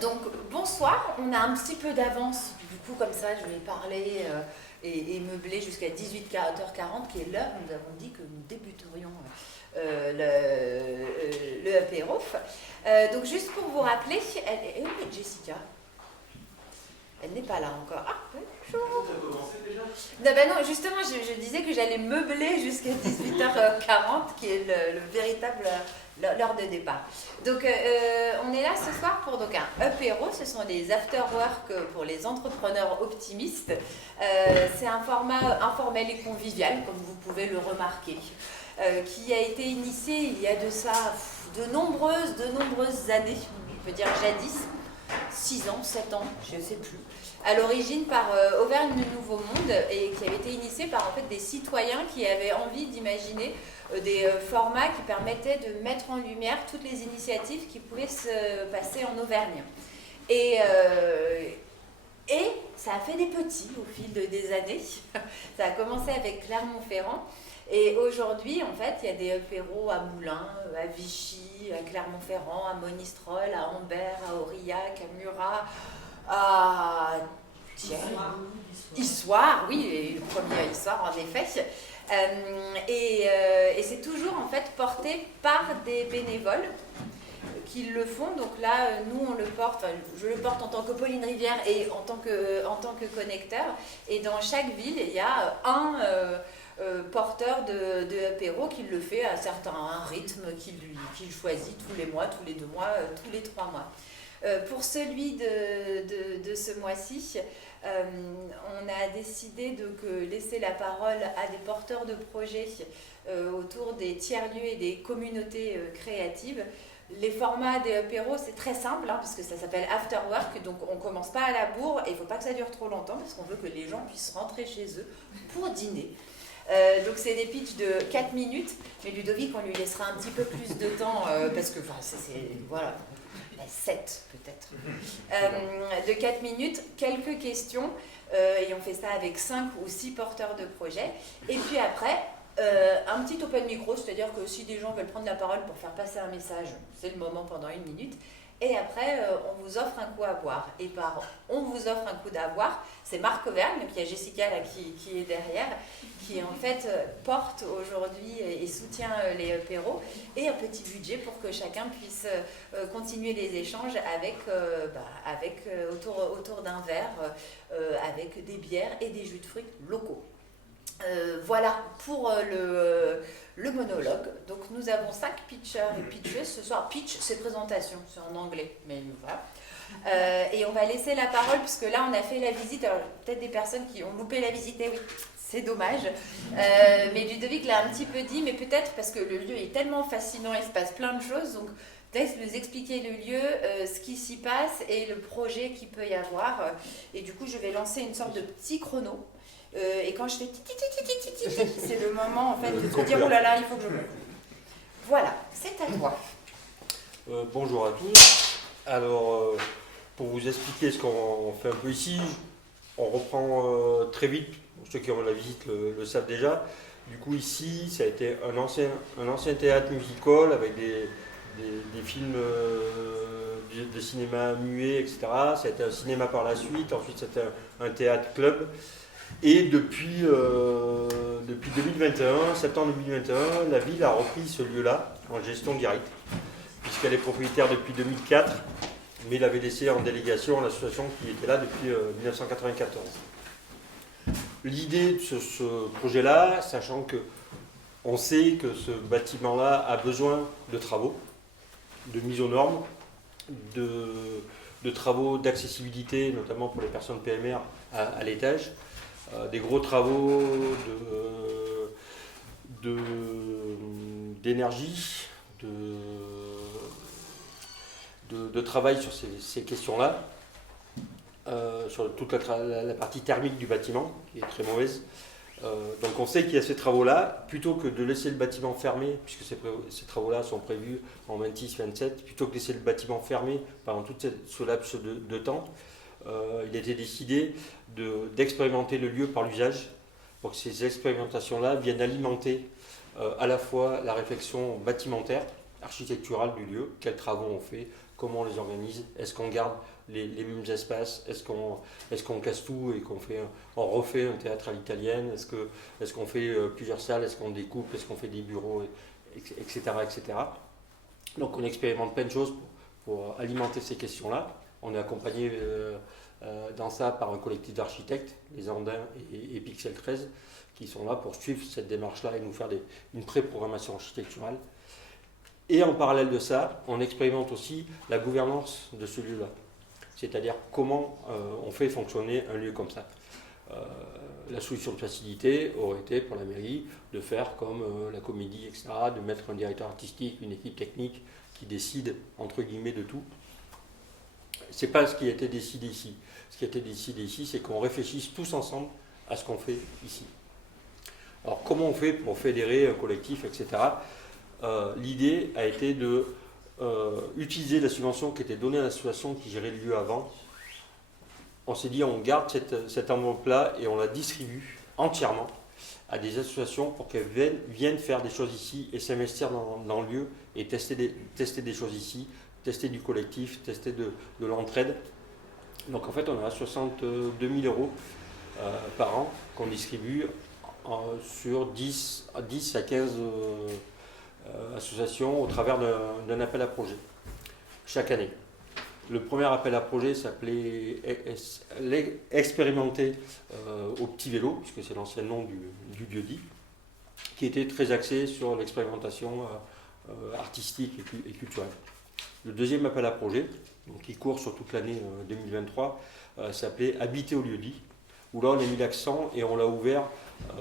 Donc bonsoir, on a un petit peu d'avance, du coup comme ça je vais parler et meubler jusqu'à 18h40 qui est l'heure où nous avons dit que nous débuterions le apéro. Donc juste pour vous rappeler, où est Jessica? Elle n'est pas là encore. Ah, bonjour. Tu as commencé déjà? Non, ben non, justement, je disais que j'allais meubler jusqu'à 18h40, qui est le véritable l'heure de départ. Donc, on est là ce soir pour donc, un apéro. Ce sont des after-work pour les entrepreneurs optimistes. C'est un format informel et convivial, comme vous pouvez le remarquer, qui a été initié il y a de ça de nombreuses années, on peut dire jadis. 6 ans, 7 ans, je ne sais plus, à l'origine par Auvergne Nouveau Monde et qui avait été initié par en fait des citoyens qui avaient envie d'imaginer des formats qui permettaient de mettre en lumière toutes les initiatives qui pouvaient se passer en Auvergne. Et ça a fait des petits au fil des années. Ça a commencé avec Clermont-Ferrand. Et aujourd'hui, en fait, il y a des apéros à Moulins, à Vichy, à Clermont-Ferrand, à Monistrol, à Ambert, à Aurillac, à Murat, à Issoire, oui, et le premier à Issoire, en effet. Et c'est toujours, en fait, porté par des bénévoles qui le font. Donc là, nous, on le porte, enfin, je le porte en tant que Pauline Rivière et en tant que connecteur. Et dans chaque ville, il y a un porteur de apéro qui le fait à un rythme qu'il choisit tous les mois, tous les 2 mois, tous les 3 mois. Pour celui de ce mois-ci, on a décidé de laisser la parole à des porteurs de projets autour des tiers-lieux et des communautés créatives. Les formats des apéros, c'est très simple, parce que ça s'appelle After Work, donc on ne commence pas à la bourre et il ne faut pas que ça dure trop longtemps parce qu'on veut que les gens puissent rentrer chez eux pour dîner. Donc c'est des pitchs de 4 minutes, mais Ludovic, on lui laissera un petit peu plus de temps parce que voilà, 7 peut-être. De 4 minutes, quelques questions, et on fait ça avec 5 ou 6 porteurs de projet. Et puis après, un petit open micro, c'est-à-dire que si des gens veulent prendre la parole pour faire passer un message, c'est le moment pendant 1 minute. Et après, on vous offre un coup à boire. Et par on vous offre un coup à boire, c'est Marc Auvergne, puis il y a Jessica là, qui est derrière, qui en fait porte aujourd'hui et soutient les apéros, et un petit budget pour que chacun puisse continuer les échanges autour d'un verre, avec des bières et des jus de fruits locaux. Voilà pour le monologue. Donc nous avons 5 pitchers et pitcheuses ce soir. Pitch, c'est présentation, c'est en anglais, mais voilà. Et on va laisser la parole puisque là on a fait la visite. Alors peut-être des personnes qui ont loupé la visite, oui, c'est dommage. Mais Ludovic l'a un petit peu dit, mais peut-être parce que le lieu est tellement fascinant, il se passe plein de choses. Donc peut-être nous expliquer le lieu, ce qui s'y passe et le projet qu'il peut y avoir. Et du coup je vais lancer une sorte de petit chrono. Et quand je fais c'est le moment en fait de se dire oh là là, il faut que je me. Voilà, c'est à toi. Bonjour à tous. Alors, pour vous expliquer ce qu'on fait un peu ici, on reprend très vite. Ceux qui ont la visite le savent déjà. Du coup, ici, ça a été un ancien théâtre musical avec des films de cinéma muet, etc. Ça a été un cinéma par la suite. Ensuite, c'était un théâtre club. Et depuis 2021, septembre 2021, la ville a repris ce lieu-là en gestion directe, puisqu'elle est propriétaire depuis 2004, mais il avait laissé en délégation à l'association qui était là depuis 1994. L'idée de ce projet-là, sachant qu'on sait que ce bâtiment-là a besoin de travaux, de mise aux normes, de travaux d'accessibilité, notamment pour les personnes PMR à l'étage, des gros travaux d'énergie, de travail sur ces questions-là, sur toute la partie thermique du bâtiment, qui est très mauvaise. Donc on sait qu'il y a ces travaux-là, plutôt que de laisser le bâtiment fermé, puisque ces travaux-là sont prévus en 26-27, plutôt que de laisser le bâtiment fermé pendant tout ce laps de temps, il a été décidé d'expérimenter le lieu par l'usage, pour que ces expérimentations-là viennent alimenter à la fois la réflexion bâtimentaire, architecturale du lieu, quels travaux on fait, comment on les organise, est-ce qu'on garde les mêmes espaces, est-ce qu'on casse tout et on refait un théâtre à l'italienne, est-ce qu'on fait plusieurs salles, est-ce qu'on découpe, est-ce qu'on fait des bureaux, etc., etc. Donc on expérimente plein de choses pour alimenter ces questions-là. On est accompagné dans ça par un collectif d'architectes, les Andins et Pixel 13, qui sont là pour suivre cette démarche-là et nous faire une pré-programmation architecturale. Et en parallèle de ça, on expérimente aussi la gouvernance de ce lieu-là. C'est-à-dire comment on fait fonctionner un lieu comme ça. La solution de facilité aurait été pour la mairie de faire comme la comédie, etc., de mettre un directeur artistique, une équipe technique qui décide, entre guillemets, de tout. Ce n'est pas ce qui a été décidé ici. Ce qui a été décidé ici, c'est qu'on réfléchisse tous ensemble à ce qu'on fait ici. Alors, comment on fait pour fédérer un collectif, etc. L'idée a été de utiliser la subvention qui était donnée à l'association qui gérait le lieu avant. On s'est dit, on garde cette enveloppe-là et on la distribue entièrement à des associations pour qu'elles viennent faire des choses ici et s'investir dans le lieu et tester des choses ici, tester du collectif, tester de l'entraide. Donc en fait, on a 62 000 euros par an qu'on distribue sur 10 à 15 associations au travers d'un appel à projet chaque année. Le premier appel à projet s'appelait Expérimenter au petit vélo, puisque c'est l'ancien nom du lieu-dit, qui était très axé sur l'expérimentation artistique et culturelle. Le deuxième appel à projet, donc qui court sur toute l'année 2023, s'appelait Habiter au lieu-dit, où là on a mis l'accent et on l'a ouvert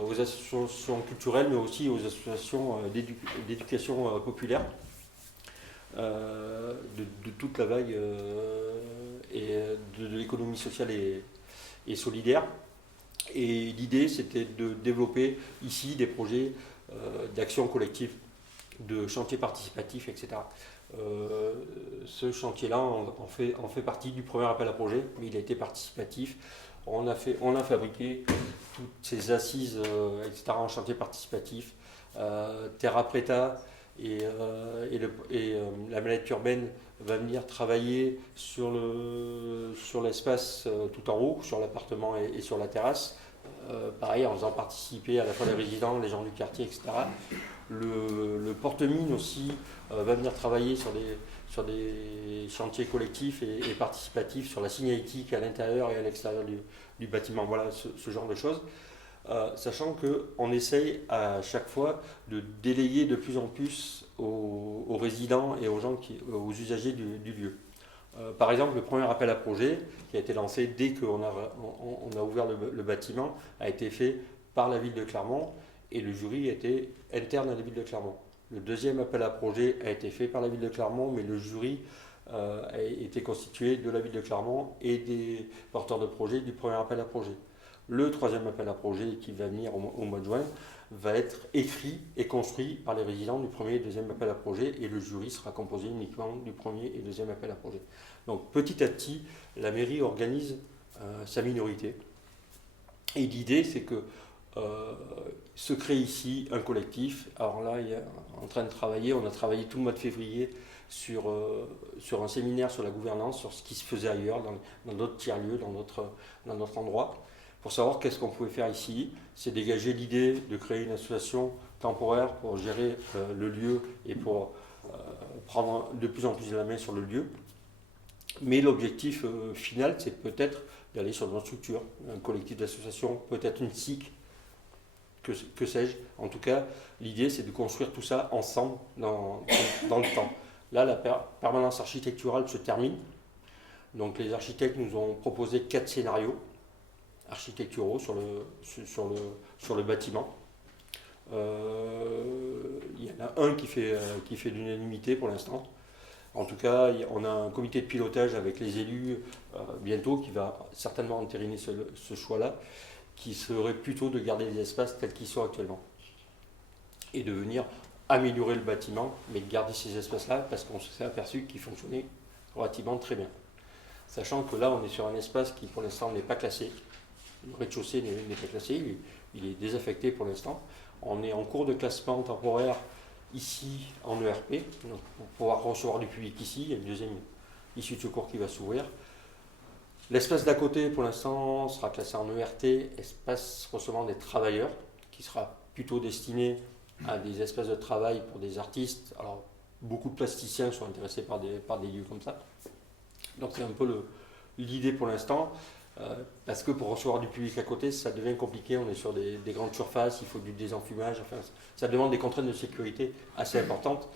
aux associations culturelles, mais aussi aux associations d'éducation populaire. De toute la vague et de l'économie sociale et solidaire. Et l'idée, c'était de développer ici des projets d'action collective, de chantier participatif, etc. Ce chantier-là, on fait partie du premier appel à projet, mais il a été participatif. On a fabriqué toutes ces assises, etc., en chantier participatif. Terra Preta et la mallette urbaine va venir travailler sur l'espace tout en haut, sur l'appartement et sur la terrasse. Pareil, en faisant participer à la fois les résidents, les gens du quartier, etc. Le porte-mine aussi va venir travailler sur des chantiers collectifs et participatifs, sur la signalétique à l'intérieur et à l'extérieur du bâtiment. Voilà, ce genre de choses. Sachant qu'on essaye à chaque fois de déléguer de plus en plus aux résidents et aux usagers du lieu. Par exemple, le premier appel à projet qui a été lancé dès qu'on a ouvert le bâtiment a été fait par la ville de Clermont et le jury était interne à la ville de Clermont. Le deuxième appel à projet a été fait par la ville de Clermont, mais le jury a été constitué de la ville de Clermont et des porteurs de projet du premier appel à projet. Le troisième appel à projet qui va venir au mois de juin va être écrit et construit par les résidents du premier et deuxième appel à projet et le jury sera composé uniquement du premier et deuxième appel à projet. Donc petit à petit, la mairie organise sa minorité et l'idée c'est que se crée ici un collectif. Alors là, il est en train de travailler, on a travaillé tout le mois de février sur un séminaire sur la gouvernance, sur ce qui se faisait ailleurs, dans d'autres tiers-lieux, dans notre endroit. Pour savoir qu'est-ce qu'on pouvait faire ici, c'est dégager l'idée de créer une association temporaire pour gérer le lieu et pour prendre de plus en plus la main sur le lieu. Mais l'objectif final, c'est peut-être d'aller sur une structure, un collectif d'associations, peut-être une SIC, que sais-je. En tout cas, l'idée, c'est de construire tout ça ensemble dans le temps. Là, la permanence architecturale se termine. Donc les architectes nous ont proposé 4 scénarios architecturaux sur le bâtiment. Il y en a un qui fait l'unanimité pour l'instant. En tout cas, on a un comité de pilotage avec les élus bientôt qui va certainement entériner ce choix-là, qui serait plutôt de garder les espaces tels qu'ils sont actuellement et de venir améliorer le bâtiment, mais de garder ces espaces-là parce qu'on s'est aperçu qu'ils fonctionnaient relativement très bien. Sachant que là, on est sur un espace qui pour l'instant n'est pas classé. Le rez-de-chaussée n'est pas classé, il est désaffecté pour l'instant. On est en cours de classement temporaire ici en ERP, donc pour pouvoir recevoir du public ici. Il y a une deuxième issue de secours qui va s'ouvrir. L'espace d'à côté, pour l'instant, sera classé en ERT, espace recevant des travailleurs, qui sera plutôt destiné à des espaces de travail pour des artistes. Alors, beaucoup de plasticiens sont intéressés par des lieux comme ça. Donc, c'est un peu l'idée pour l'instant. Parce que pour recevoir du public à côté, ça devient compliqué. On est sur des grandes surfaces, il faut du désenfumage. Enfin, ça demande des contraintes de sécurité assez importantes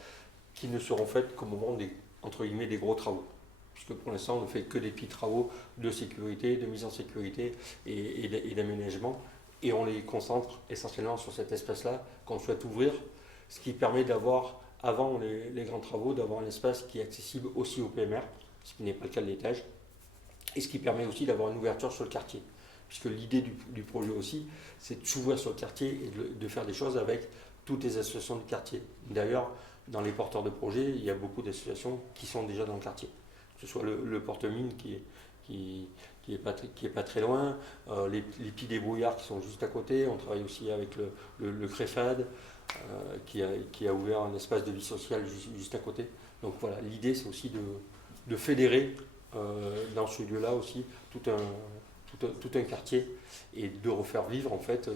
qui ne seront faites qu'au moment entre guillemets, des gros travaux. Puisque pour l'instant, on ne fait que des petits travaux de sécurité, de mise en sécurité et d'aménagement. Et on les concentre essentiellement sur cet espace-là qu'on souhaite ouvrir, ce qui permet d'avoir, avant les grands travaux, d'avoir un espace qui est accessible aussi au PMR, ce qui n'est pas le cas de l'étage. Et ce qui permet aussi d'avoir une ouverture sur le quartier. Puisque l'idée du projet aussi, c'est de s'ouvrir sur le quartier et de faire des choses avec toutes les associations du quartier. D'ailleurs, dans les porteurs de projets, il y a beaucoup d'associations qui sont déjà dans le quartier. Que ce soit le porte-mine qui est pas très loin, les petits débrouillards qui sont juste à côté. On travaille aussi avec le CREFAD qui a ouvert un espace de vie sociale juste à côté. Donc voilà, l'idée c'est aussi de fédérer dans ce lieu-là aussi tout un quartier et de refaire vivre en fait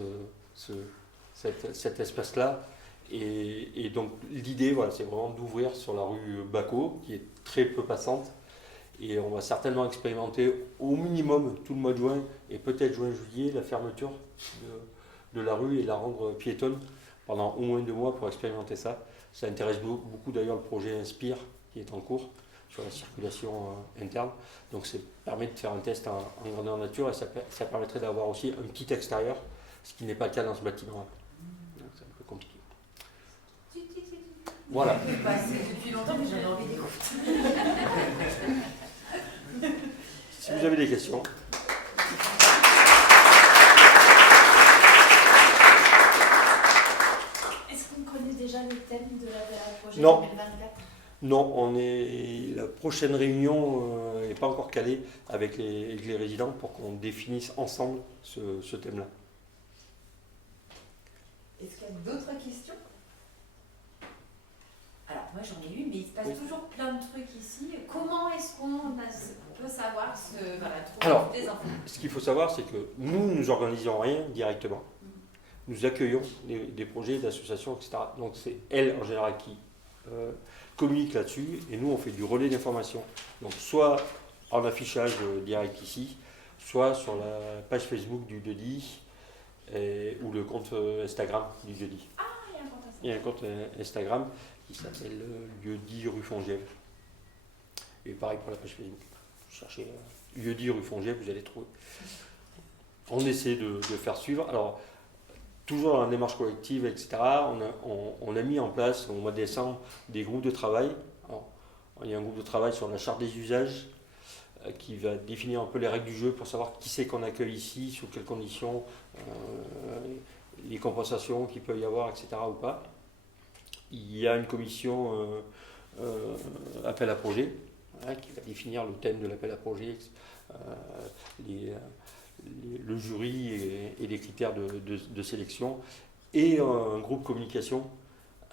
cet espace-là. Et donc l'idée, voilà, c'est vraiment d'ouvrir sur la rue Baco, qui est très peu passante. Et on va certainement expérimenter au minimum tout le mois de juin et peut-être juin-juillet la fermeture de la rue et la rendre piétonne pendant au moins 2 mois pour expérimenter ça. Ça intéresse beaucoup d'ailleurs le projet Inspire qui est en cours sur la circulation interne. Donc ça permet de faire un test en grandeur nature et ça permettrait d'avoir aussi un petit extérieur, ce qui n'est pas le cas dans ce bâtiment-là. Donc c'est un peu compliqué. Voilà. C'est depuis longtemps que j'avais envie d'écouter. Si vous avez des questions. Est-ce qu'on connaît déjà le thème de la projet Non. 2024 ? Non, la prochaine réunion n'est pas encore calée avec les résidents pour qu'on définisse ensemble ce thème-là. Est-ce qu'il y a d'autres questions? Alors, moi j'en ai eu, mais il se passe toujours plein de trucs ici. Comment est-ce qu'on peut savoir trouver toutes les infos? Ce qu'il faut savoir, c'est que nous organisons rien directement. Nous accueillons des projets, d'associations, etc. Donc c'est elles en général qui communiquent là-dessus et nous on fait du relais d'information. Donc soit en affichage direct ici, soit sur la page Facebook du jeudi ou le compte Instagram du jeudi. Ah, il y a un compte Instagram. Il y a un compte Instagram qui s'appelle Jeudi rue Fongièvre. Et pareil pour la page Facebook. Cherchez Jeudi rue Fongièvre, vous allez trouver. On essaie de faire suivre. Alors, toujours dans la démarche collective, etc., on a mis en place au mois de décembre des groupes de travail. Alors, il y a un groupe de travail sur la charte des usages qui va définir un peu les règles du jeu pour savoir qui c'est qu'on accueille ici, sous quelles conditions, les compensations qu'il peut y avoir, etc. ou pas. Il y a une commission appel à projet qui va définir le thème de l'appel à projet, le jury et les critères de sélection, et un groupe communication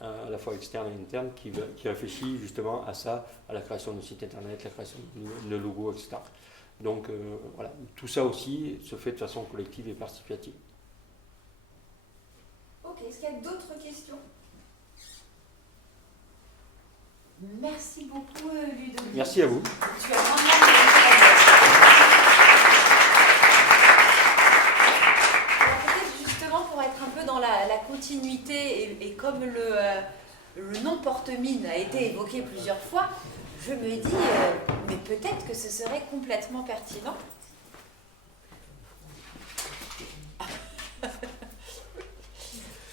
à la fois externe et interne qui réfléchit justement à ça, à la création de site internet, la création de logos, etc. Donc voilà, tout ça aussi se fait de façon collective et participative. Ok, est-ce qu'il y a d'autres questions? Merci beaucoup Ludovic. Merci à vous. Tu as vraiment peut-être justement pour être un peu dans la continuité et comme le nom porte-mine a été évoqué plusieurs fois, je me dis mais peut-être que ce serait complètement pertinent.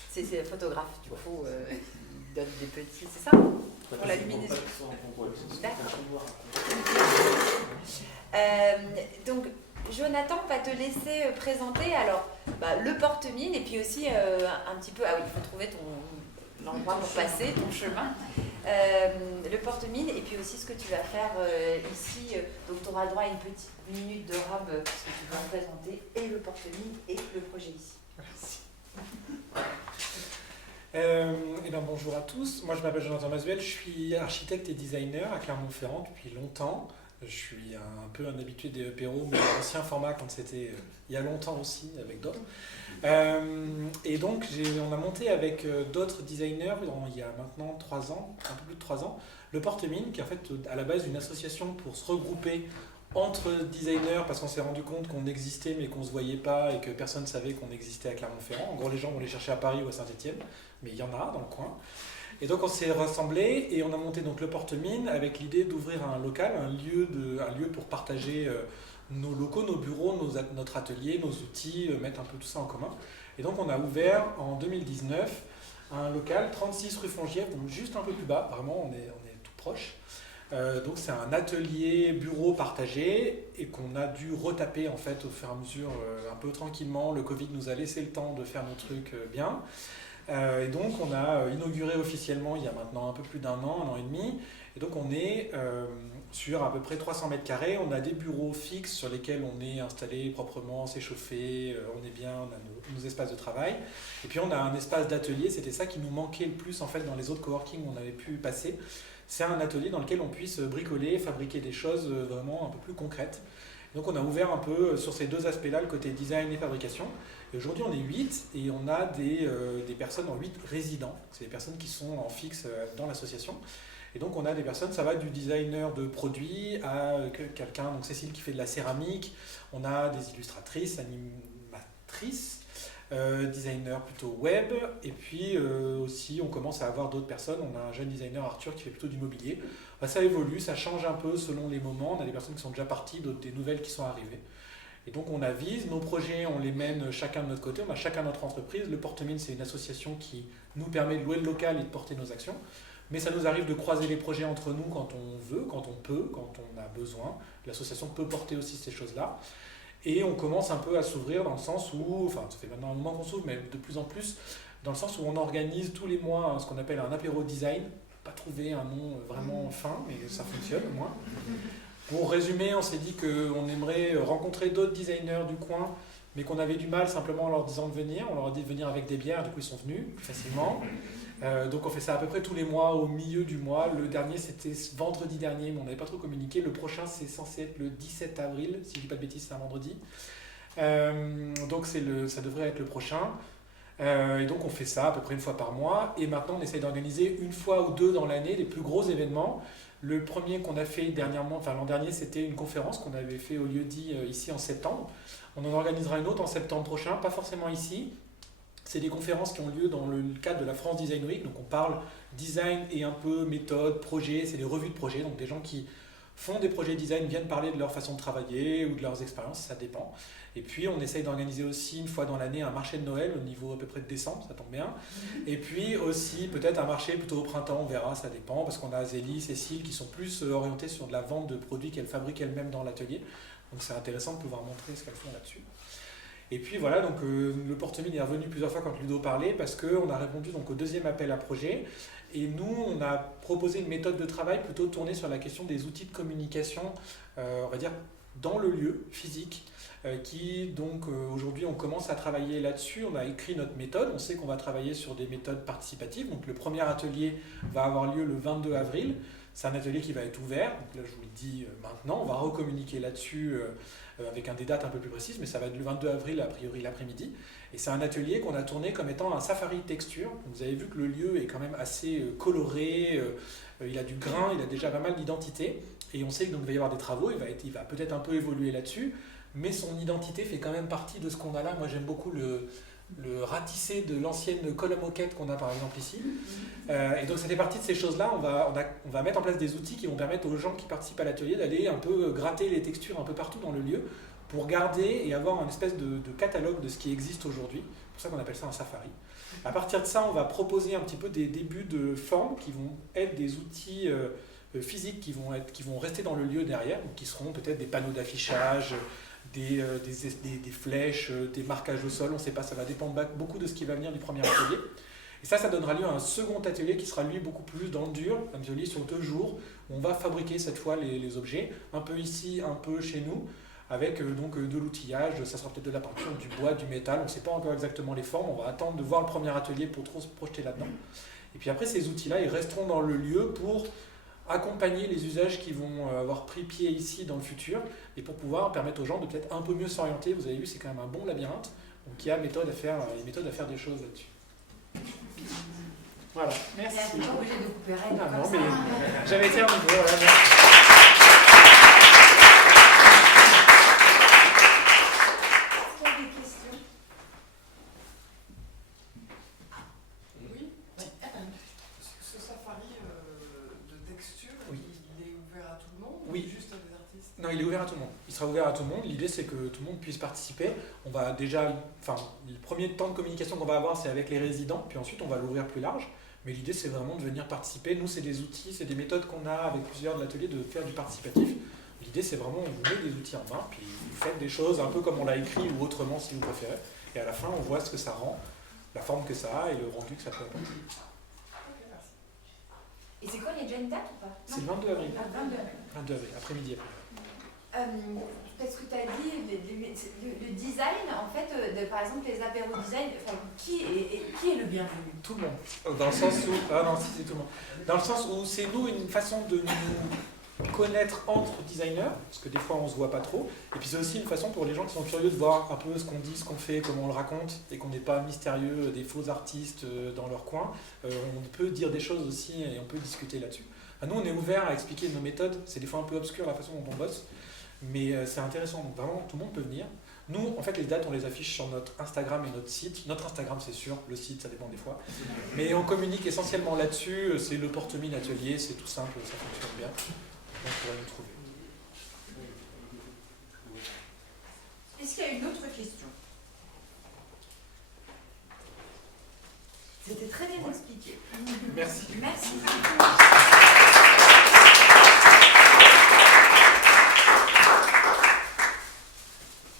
C'est le photographe, du coup, il donne des petits, c'est ça? Pour la luminosité. D'accord. Donc, Jonathan va te laisser présenter alors le porte-mine et puis aussi un petit peu, il faut trouver l'endroit pour passer, ton chemin, le porte-mine et puis aussi ce que tu vas faire ici. Donc, tu auras le droit à une petite minute de robe parce que tu vas présenter et le porte-mine et le projet ici. Merci. Bonjour à tous, moi je m'appelle Jonathan Masuel, je suis architecte et designer à Clermont-Ferrand depuis longtemps. Je suis un peu un habitué des EPRO, mais l'ancien format quand c'était il y a longtemps aussi avec d'autres. Et donc on a monté avec d'autres designers il y a maintenant 3 ans, un peu plus de 3 ans, le Porte-Mine, qui est en fait à la base une association pour se regrouper entre designers parce qu'on s'est rendu compte qu'on existait mais qu'on ne se voyait pas et que personne ne savait qu'on existait à Clermont-Ferrand. En gros, les gens vont les chercher à Paris ou à Saint-Étienne, mais il y en a dans le coin. Et donc on s'est rassemblés et on a monté donc le Porte-Mine avec l'idée d'ouvrir un local, un lieu pour partager nos locaux, nos bureaux, notre atelier, nos outils, mettre un peu tout ça en commun. Et donc on a ouvert en 2019 un local 36 rue Fongièvre, donc juste un peu plus bas, vraiment on est tout proche. Donc c'est un atelier bureau partagé et qu'on a dû retaper en fait au fur et à mesure un peu tranquillement. Le Covid nous a laissé le temps de faire nos trucs bien. Et donc on a inauguré officiellement il y a maintenant un peu plus d'un an et demi. Et donc on est sur à peu près 300 mètres carrés. On a des bureaux fixes sur lesquels on est installé proprement, s'échauffer, on est bien, on a nos espaces de travail. Et puis on a un espace d'atelier, c'était ça qui nous manquait le plus en fait dans les autres coworking où on avait pu passer. C'est un atelier dans lequel on puisse bricoler, fabriquer des choses vraiment un peu plus concrètes. Donc on a ouvert un peu sur ces deux aspects-là, le côté design et fabrication. Et aujourd'hui on est 8 et on a des personnes en 8 résidents. C'est des personnes qui sont en fixe dans l'association. Et donc on a des personnes, ça va du designer de produits à quelqu'un, donc Cécile qui fait de la céramique. On a des illustratrices, animatrices, designer plutôt web. Et puis aussi on commence à avoir d'autres personnes. On a un jeune designer Arthur qui fait plutôt du mobilier. Ça évolue, ça change un peu selon les moments. On a des personnes qui sont déjà parties, d'autres des nouvelles qui sont arrivées. Et donc on avise, nos projets, on les mène chacun de notre côté, on a chacun notre entreprise. Le Porte-Mine, c'est une association qui nous permet de louer le local et de porter nos actions. Mais ça nous arrive de croiser les projets entre nous quand on veut, quand on peut, quand on a besoin. L'association peut porter aussi ces choses-là. Et on commence un peu à s'ouvrir dans le sens où, enfin ça fait maintenant un moment qu'on s'ouvre, mais de plus en plus, dans le sens où on organise tous les mois ce qu'on appelle un apéro design. Pas trouvé un nom vraiment fin, mais ça fonctionne au moins. Pour résumer, on s'est dit qu'on aimerait rencontrer d'autres designers du coin, mais qu'on avait du mal simplement en leur disant de venir. On leur a dit de venir avec des bières, du coup ils sont venus plus facilement. Donc on fait ça à peu près tous les mois, au milieu du mois. Le dernier c'était vendredi dernier, mais on n'avait pas trop communiqué. Le prochain c'est censé être le 17 avril, si je ne dis pas de bêtises, c'est un vendredi. Donc ça devrait être le prochain. Et donc on fait ça à peu près une fois par mois. Et maintenant on essaye d'organiser une fois ou deux dans l'année des plus gros événements. Le premier qu'on a fait dernièrement, enfin l'an dernier, c'était une conférence qu'on avait fait au lieu-dit ici en septembre. On en organisera une autre en septembre prochain, pas forcément ici. C'est des conférences qui ont lieu dans le cadre de la France Design Week. Donc on parle design et un peu méthode, projet, c'est des revues de projets. Donc des gens qui font des projets design viennent parler de leur façon de travailler ou de leurs expériences, ça dépend. Et puis on essaye d'organiser aussi une fois dans l'année un marché de Noël au niveau à peu près de décembre, ça tombe bien. Et puis aussi peut-être un marché plutôt au printemps, on verra, ça dépend, parce qu'on a Zélie, Cécile qui sont plus orientées sur de la vente de produits qu'elles fabriquent elles-mêmes dans l'atelier. Donc c'est intéressant de pouvoir montrer ce qu'elles font là-dessus. Et puis voilà, donc le Porte-Mine est revenu plusieurs fois quand Ludo parlait parce qu'on a répondu donc, au deuxième appel à projet. Et nous, on a proposé une méthode de travail plutôt tournée sur la question des outils de communication, on va dire, dans le lieu physique. Qui donc aujourd'hui on commence à travailler là-dessus, on a écrit notre méthode, on sait qu'on va travailler sur des méthodes participatives, donc le premier atelier va avoir lieu le 22 avril, c'est un atelier qui va être ouvert, donc là je vous le dis maintenant, on va recommuniquer là-dessus avec des dates un peu plus précises, mais ça va être le 22 avril a priori l'après-midi, et c'est un atelier qu'on a tourné comme étant un safari texture, donc vous avez vu que le lieu est quand même assez coloré, il a du grain, il a déjà pas mal d'identité, et on sait qu'il va y avoir des travaux, il va peut-être un peu évoluer là-dessus, mais son identité fait quand même partie de ce qu'on a là. Moi j'aime beaucoup le ratissé de l'ancienne colle à moquette qu'on a par exemple ici. Et donc ça fait partie de ces choses-là. On va mettre en place des outils qui vont permettre aux gens qui participent à l'atelier d'aller un peu gratter les textures un peu partout dans le lieu pour garder et avoir une espèce de catalogue de ce qui existe aujourd'hui. C'est pour ça qu'on appelle ça un safari. À partir de ça, on va proposer un petit peu des débuts de formes qui vont être des outils physiques qui vont rester dans le lieu derrière, donc qui seront peut-être des panneaux d'affichage, des flèches, des marquages au sol, on ne sait pas, ça va dépendre beaucoup de ce qui va venir du premier atelier. Et ça donnera lieu à un second atelier qui sera lui beaucoup plus dans le dur, un atelier sur 2 jours, où on va fabriquer cette fois les objets, un peu ici, un peu chez nous, avec donc de l'outillage, ça sera peut-être de la peinture, du bois, du métal, on ne sait pas encore exactement les formes, on va attendre de voir le premier atelier pour trop se projeter là-dedans. Et puis après ces outils-là, ils resteront dans le lieu pour accompagner les usages qui vont avoir pris pied ici dans le futur et pour pouvoir permettre aux gens de peut-être un peu mieux s'orienter. Vous avez vu, c'est quand même un bon labyrinthe. Donc il y a les méthodes à faire des choses là-dessus. Voilà, merci. Là, t'es pas obligé de couper raide Ah comme non, ça, mais hein. j'avais été un niveau, voilà, merci. Est-ce qu'il y a des questions? Oui. Ce safari de texture, Oui. il est ouvert à tout le monde Oui. ou juste à des artistes? Non, il est ouvert à tout le monde. Il sera ouvert à tout le monde. L'idée, c'est que tout le monde puisse participer. On va déjà, le premier temps de communication qu'on va avoir, c'est avec les résidents, puis ensuite, on va l'ouvrir plus large. Mais l'idée, c'est vraiment de venir participer. Nous, c'est des outils, c'est des méthodes qu'on a avec plusieurs de l'atelier de faire du participatif. L'idée, c'est vraiment, on vous met des outils en main, puis vous faites des choses un peu comme on l'a écrit ou autrement, si vous préférez. Et à la fin, on voit ce que ça rend, la forme que ça a et le rendu que ça peut apporter. Ok, merci. Et c'est quoi, il y a déjà une date ou pas? C'est le 22 avril. Ah, 22 avril. 22 avril, après-midi. Parce que tu as dit le design, en fait, par exemple les apéros design, qui est le bienvenu? Tout le monde. Dans le sens où. Ah non, si, c'est tout le monde. Dans le sens où c'est nous une façon de nous connaître entre designers, parce que des fois on se voit pas trop. Et puis c'est aussi une façon pour les gens qui sont curieux de voir un peu ce qu'on dit, ce qu'on fait, comment on le raconte, et qu'on n'est pas mystérieux, des faux artistes dans leur coin. On peut dire des choses aussi et on peut discuter là-dessus. Nous, on est ouvert à expliquer nos méthodes. C'est des fois un peu obscur la façon dont on bosse. Mais c'est intéressant, donc vraiment tout le monde peut venir. Nous, en fait, les dates, on les affiche sur notre Instagram et notre site. Notre Instagram, c'est sûr, le site, ça dépend des fois. Mais on communique essentiellement là-dessus. C'est le porte-mine atelier, c'est tout simple, ça fonctionne bien. Donc, on pourrait nous trouver. Est-ce qu'il y a une autre question? C'était très bien expliqué. Merci. Merci.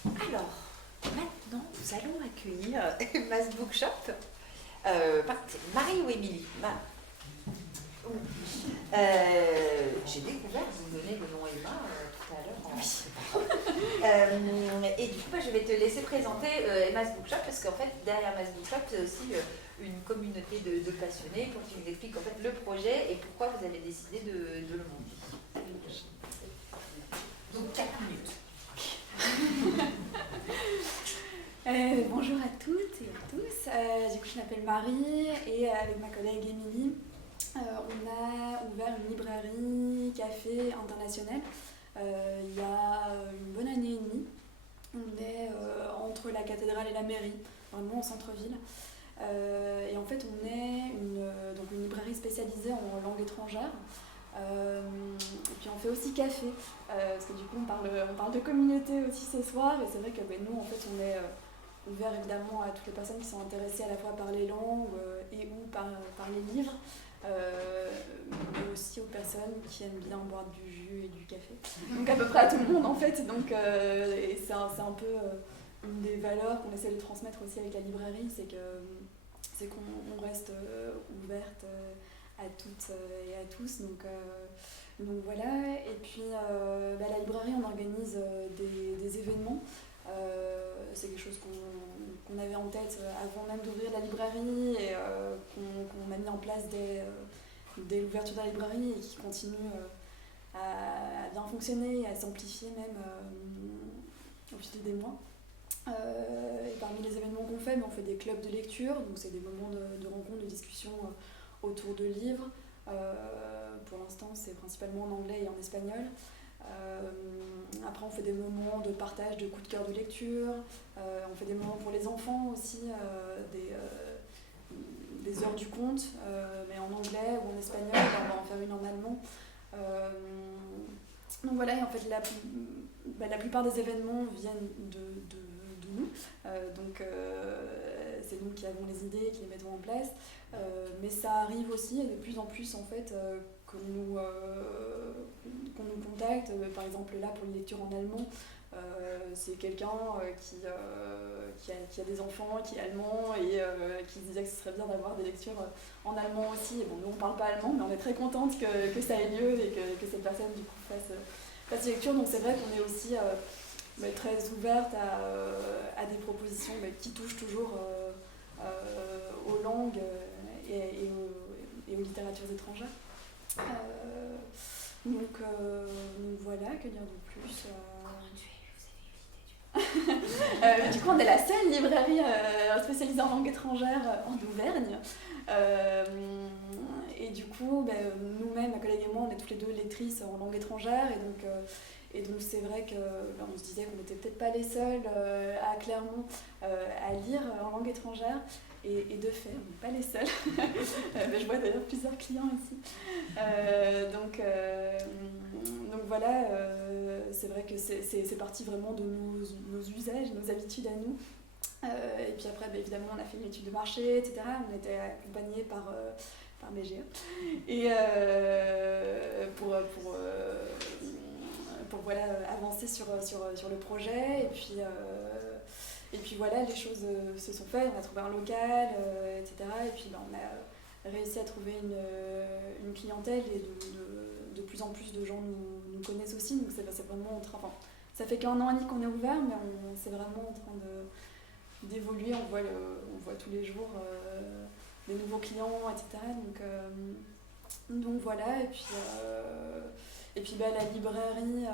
Alors, maintenant, nous allons accueillir Emma's Bookshop. Marie ou Émilie? J'ai découvert, vous me donnez le nom Emma tout à l'heure. Et du coup, je vais te laisser présenter Emma's Bookshop parce qu'en fait, derrière Emma's Bookshop, c'est aussi une communauté de passionnés pour qu'ils nous expliquent en fait le projet et pourquoi vous avez décidé de le monter. Donc 4 minutes. Bonjour à toutes et à tous. Du coup, je m'appelle Marie et avec ma collègue Émilie, on a ouvert une librairie café internationale il y a une bonne année et demie. On est entre la cathédrale et la mairie, vraiment au centre-ville. Et en fait, on est une librairie spécialisée en langue étrangère. Et puis on fait aussi café, parce que du coup on parle de communauté aussi ce soir, et c'est vrai que nous en fait on est ouvert évidemment à toutes les personnes qui sont intéressées à la fois par les langues et ou par les livres, mais aussi aux personnes qui aiment bien boire du jus et du café. Donc à peu près à tout le monde en fait, donc, et c'est un peu une des valeurs qu'on essaie de transmettre aussi avec la librairie, c'est qu'on reste ouverte à toutes et à tous, donc voilà. Et puis la librairie, on organise des événements. C'est quelque chose qu'on avait en tête avant même d'ouvrir la librairie et qu'on a mis en place dès l'ouverture de la librairie et qui continue à bien fonctionner, à s'amplifier même au fil des mois. Et parmi les événements qu'on fait, on fait des clubs de lecture, donc c'est des moments de rencontre, de discussion autour de livres. Pour l'instant, c'est principalement en anglais et en espagnol. Après, on fait des moments de partage de coups de cœur de lecture. On fait des moments pour les enfants aussi, des heures du conte, mais en anglais ou en espagnol. On va en faire une en allemand. Donc voilà, et en fait, la plupart des événements viennent de nous. Donc c'est nous qui avons les idées, qui les mettons en place. Mais ça arrive aussi, et de plus en plus en fait, qu'on nous contacte. Par exemple là, pour une lecture en allemand, c'est quelqu'un qui a des enfants, qui est allemand et qui se disait que ce serait bien d'avoir des lectures en allemand aussi. Et bon, nous on parle pas allemand, mais on est très contente que ça ait lieu et que cette personne du coup fasse des lectures. Donc c'est vrai qu'on est aussi très ouverte à des propositions qui touchent toujours aux langues et aux littératures étrangères. Donc voilà, que dire de plus du coup, on est la seule librairie spécialisée en langue étrangère en Auvergne. Et du coup, nous-mêmes, ma collègue et moi, on est toutes les deux lectrices en langue étrangère. Et donc c'est vrai qu'on se disait qu'on n'était peut-être pas les seuls à Clermont à lire en langue étrangère. Et de fait, on n'est pas les seuls. Je vois d'ailleurs plusieurs clients ici. Donc voilà, c'est vrai que c'est parti vraiment de nos usages, nos habitudes à nous. Et puis après, évidemment, on a fait une étude de marché, etc. On était accompagnés par BGE. Et pour voilà, avancer sur le projet. Et puis voilà, les choses se sont faites, on a trouvé un local, etc. Et puis on a réussi à trouver une clientèle et de plus en plus de gens nous connaissent aussi. Donc c'est vraiment ça fait qu'1 an et demi qu'on est ouvert, mais c'est vraiment en train d'évoluer. On voit tous les jours des nouveaux clients, etc. Donc voilà, et puis la librairie,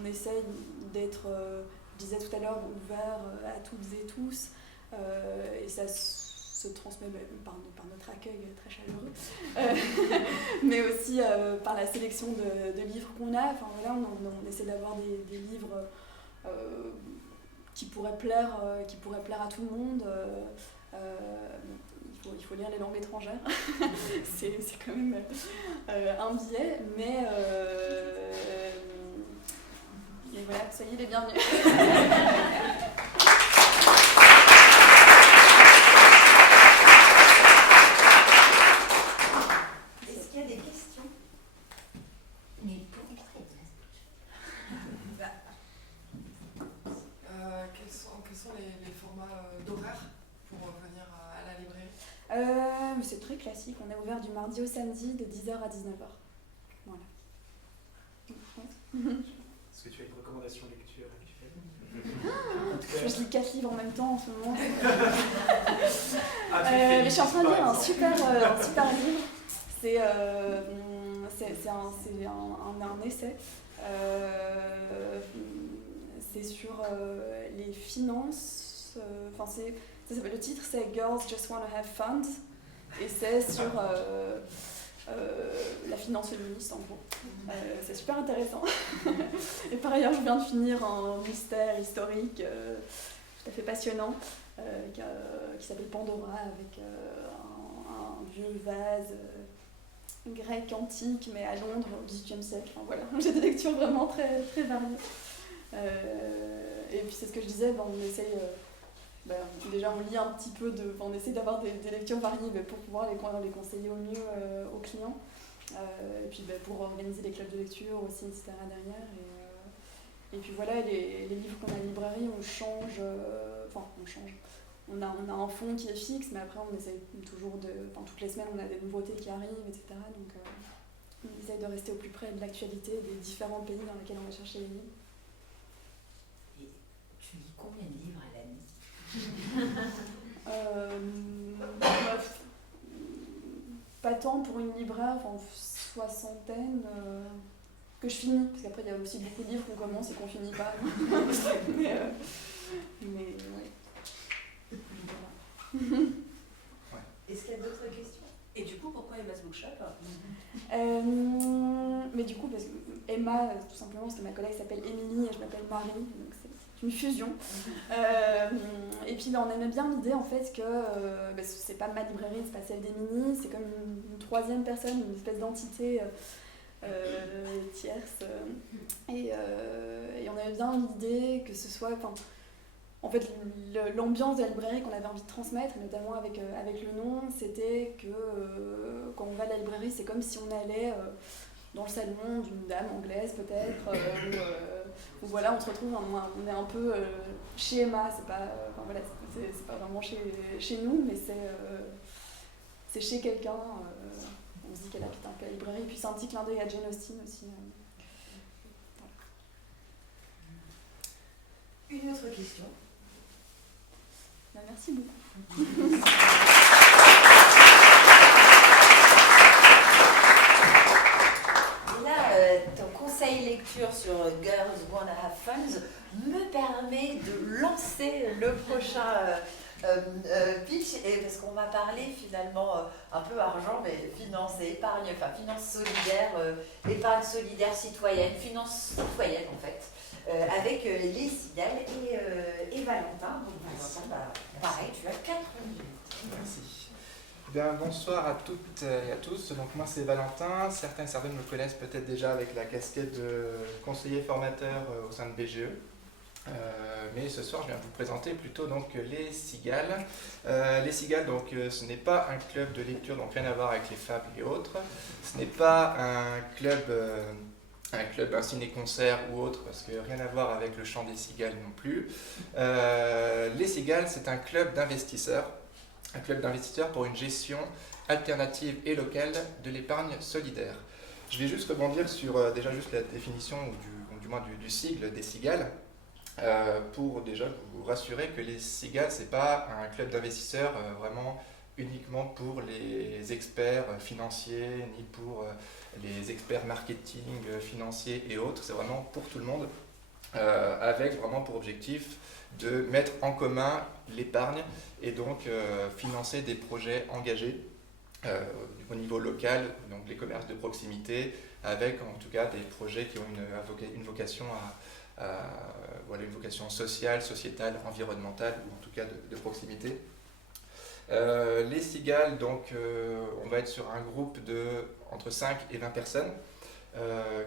on essaye d'être... je disais tout à l'heure, ouvert à toutes et tous, et ça se transmet par notre accueil très chaleureux, mais aussi par la sélection de livres qu'on a. Enfin, voilà, on essaie d'avoir des livres qui pourraient plaire à tout le monde. Il faut lire les langues étrangères, c'est quand même un biais, mais voilà, soyez les bienvenus. Est-ce qu'il y a des questions? Mais pour quels sont les formats d'horaire pour venir à la librairie? C'est très classique, on est ouvert du mardi au samedi de 10h à 19h. Voilà. Est-ce que tu as une recommandation lecture actuelle? Je lis 4 livres en même temps en ce moment. Mais je suis en train de lire un super livre. C'est un essai. C'est sur les finances. Le titre c'est Girls Just Wanna Have Fun. Et c'est sur la finance féministe en gros. C'est super intéressant. Et par ailleurs, je viens de finir un mystère historique tout à fait passionnant qui s'appelle Pandora, avec un vieux vase grec antique, mais à Londres au XVIIIe siècle. Enfin, voilà. J'ai des lectures vraiment très, très variées. Et puis c'est ce que je disais, on essaye... déjà on lit un petit peu, on essaie d'avoir des lectures variées pour pouvoir les conseiller au mieux aux clients. Et puis pour organiser des clubs de lecture aussi, etc. derrière. Et puis voilà, les livres qu'on a à la librairie, on change. On a un fond qui est fixe, mais après on essaye toujours toutes les semaines on a des nouveautés qui arrivent, etc. Donc on essaye de rester au plus près de l'actualité des différents pays dans lesquels on va chercher les livres. Et tu lis combien de livres à l'année? Pas tant pour une libraire, soixantaine que je finis, parce qu'après il y a aussi beaucoup de livres qu'on commence et qu'on finit pas. mais ouais. Voilà. Est-ce qu'il y a d'autres questions? Et du coup, pourquoi Emma's Bookshop? Mais du coup, parce que Emma, tout simplement, parce que ma collègue s'appelle Émilie et je m'appelle Marie, donc c'est une fusion. Et puis on aimait bien l'idée en fait que c'est pas ma librairie, c'est pas celle d'Émilie, c'est comme une troisième personne, une espèce d'entité tierce. Et on avait bien l'idée que ce soit... En fait, l'ambiance de la librairie qu'on avait envie de transmettre, notamment avec le nom, c'était que quand on va à la librairie, c'est comme si on allait dans le salon d'une dame anglaise peut-être, où voilà, on se retrouve, on est un peu chez Emma, c'est pas vraiment chez nous, mais c'est chez quelqu'un, on se dit qu'elle habite un peu à la librairie, et puis c'est un petit clin d'œil à Jane Austen aussi. Voilà. Une autre question? Merci beaucoup. lecture sur Girls Wanna Have Funds me permet de lancer le prochain pitch, et parce qu'on va parler finalement un peu argent, mais finance et épargne, enfin finance solidaire, épargne solidaire citoyenne, finance citoyenne en fait, avec les Cigales et Valentin. Donc Valentin, bah, pareil, tu as 4 minutes. Merci. Bien, bonsoir à toutes et à tous. Donc moi c'est Valentin. Certains et certaines me connaissent peut-être déjà avec la casquette de conseiller formateur au sein de BGE. Mais ce soir, je viens vous présenter plutôt donc les Cigales. Les Cigales, donc, ce n'est pas un club de lecture, donc rien à voir avec les fables et autres. Ce n'est pas un club, un ciné-concert ou autre, parce que rien à voir avec le chant des cigales non plus. Les Cigales, c'est un club d'investisseurs. Un club d'investisseurs pour une gestion alternative et locale de l'épargne solidaire. Je vais juste rebondir sur déjà juste la définition, ou du moins du sigle des Cigales. Pour déjà vous rassurer que les Cigales, ce n'est pas un club d'investisseurs vraiment uniquement pour les experts financiers, ni pour les experts marketing, financiers et autres. C'est vraiment pour tout le monde, avec vraiment pour objectif de mettre en commun l'épargne et donc financer des projets engagés au niveau local, donc les commerces de proximité, avec en tout cas des projets qui ont une vocation voilà, une vocation sociale, sociétale, environnementale, ou en tout cas de proximité. Les Cigales, donc, on va être sur un groupe de entre 5 et 20 personnes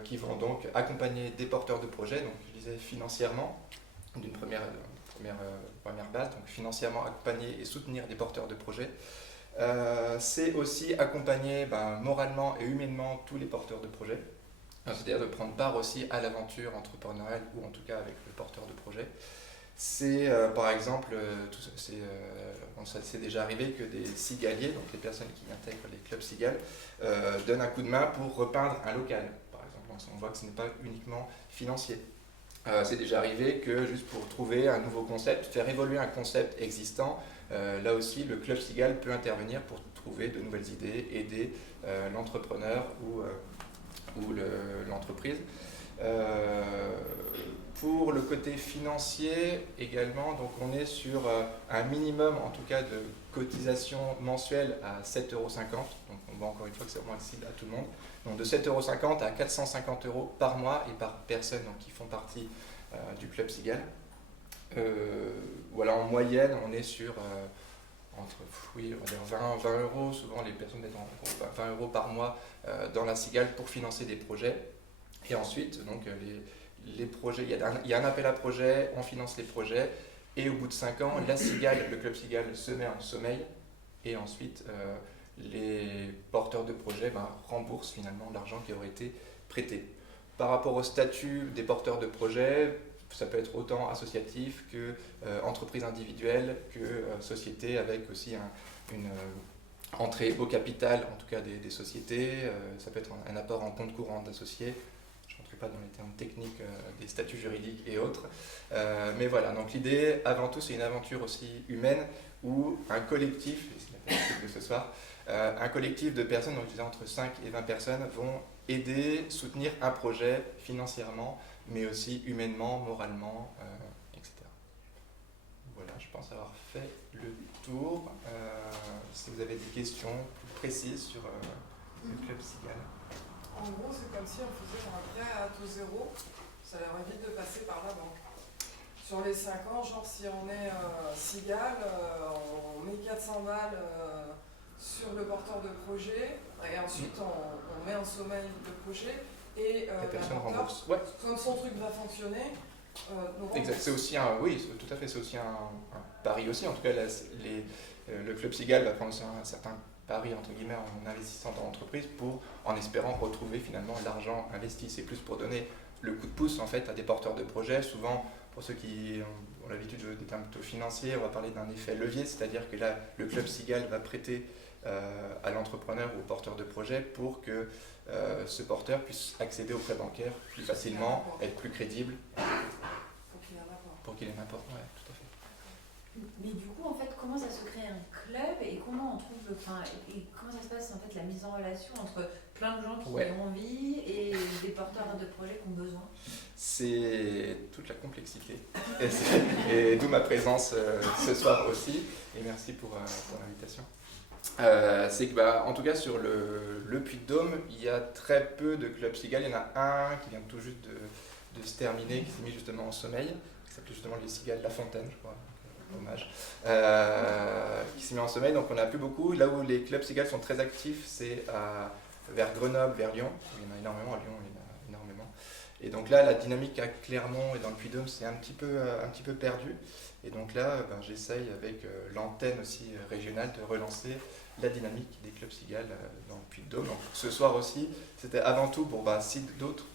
qui vont donc accompagner des porteurs de projets, donc je disais financièrement, d'une première base, donc financièrement accompagner et soutenir des porteurs de projets. C'est aussi accompagner moralement et humainement tous les porteurs de projets. C'est-à-dire de prendre part aussi à l'aventure entrepreneuriale, ou en tout cas avec le porteur de projet. C'est par exemple, c'est déjà arrivé que des cigaliers, donc les personnes qui intègrent les clubs cigales, donnent un coup de main pour repeindre un local, par exemple. Donc on voit que ce n'est pas uniquement financier. C'est déjà arrivé que juste pour trouver un nouveau concept, faire évoluer un concept existant, là aussi le club cigale peut intervenir pour trouver de nouvelles idées, aider l'entrepreneur ou l'entreprise. Pour le côté financier également, donc on est sur un minimum en tout cas de cotisation mensuelle à 7,50 €. Donc on voit encore une fois que c'est vraiment accessible à tout le monde. Donc de 7,50 € à 450 € par mois et par personne donc, qui font partie du club Cigale. Voilà, en moyenne on est sur entre on va dire 20 €, souvent les personnes mettent 20 € par mois dans la Cigale pour financer des projets. Et ensuite, donc, les projets, il y a un appel à projet, on finance les projets, et au bout de 5 ans, la Cigale, le club Cigale se met en sommeil, et ensuite les porteurs de projets remboursent finalement l'argent qui aurait été prêté. Par rapport au statut des porteurs de projets, ça peut être autant associatif que entreprise individuelle, que société avec aussi une entrée au capital, en tout cas des sociétés. Ça peut être un apport en compte courant d'associés. Je ne rentrerai pas dans les termes techniques des statuts juridiques et autres. Mais voilà, donc l'idée, avant tout, c'est une aventure aussi humaine où un collectif, et c'est la thématique de ce soir, un collectif de personnes, donc je disais entre 5 et 20 personnes, vont aider, soutenir un projet financièrement, mais aussi humainement, moralement, etc. Voilà, je pense avoir fait le tour. Si vous avez des questions plus précises sur le club Cigale. En gros, c'est comme si on faisait un prêt à taux zéro, ça leur évite de passer par la banque. Sur les 5 ans, genre si on est Cigale, on met 400 balles sur le porteur de projet, et ensuite on met en sommeil le projet, et la personne porteur, rembourse. Ouais. quand son truc va fonctionner, exact, c'est aussi oui, tout à fait, c'est aussi un pari aussi. En tout cas, le club Cigale va prendre un certain pari entre guillemets en investissant dans l'entreprise en espérant retrouver finalement l'argent investi. C'est plus pour donner le coup de pouce en fait à des porteurs de projets. Souvent, pour ceux qui ont l'habitude des termes plutôt financiers, on va parler d'un effet levier, c'est-à-dire que là, le club Cigale va prêter à l'entrepreneur ou au porteur de projet pour que ce porteur puisse accéder au prêt bancaire plus facilement, être plus crédible. Pour qu'il ait un apport, ouais, tout à fait. Mais du coup, en fait, comment ça se crée un club et comment on trouve et comment ça se passe en fait la mise en relation entre plein de gens qui Ouais. ont envie et des porteurs de projets qui ont besoin. C'est toute la complexité. Et d'où ma présence ce soir aussi. Et merci pour l'invitation. C'est que, en tout cas, sur le Puy-de-Dôme, il y a très peu de clubs cigales. Il y en a un qui vient tout juste de se terminer, qui s'est mis justement en sommeil, qui s'appelle justement les Cigales La Fontaine, je crois. Hommage. Qui s'est mis en sommeil. Donc on n'a plus beaucoup. Là où les clubs cigales sont très actifs, c'est vers Grenoble, vers Lyon. Il y en a énormément à Lyon, il y en a énormément. Et donc là, la dynamique à Clermont et dans le Puy-de-Dôme, c'est un petit peu perdu. Et donc là, j'essaye avec l'antenne aussi régionale de relancer la dynamique des clubs cigales dans le Puy-de-Dôme. Donc ce soir aussi, c'était avant tout pour si d'autres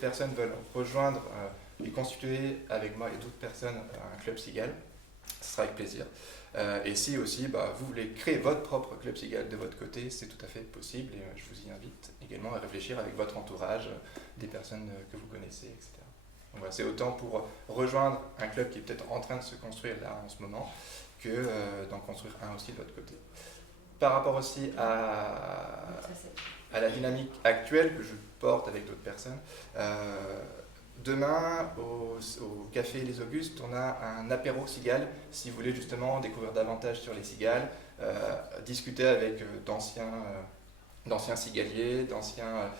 personnes veulent rejoindre et constituer avec moi et d'autres personnes un club cigale, ce sera avec plaisir. Et si aussi vous voulez créer votre propre club cigale de votre côté, c'est tout à fait possible et je vous y invite également à réfléchir avec votre entourage, des personnes que vous connaissez, etc. Donc voilà, c'est autant pour rejoindre un club qui est peut-être en train de se construire là en ce moment que d'en construire un aussi de votre côté. Par rapport aussi à la dynamique actuelle que je porte avec d'autres personnes, demain, au Café Les Augustes, on a un apéro cigale, si vous voulez justement découvrir davantage sur les cigales, discuter avec d'anciens cigaliers, d'anciens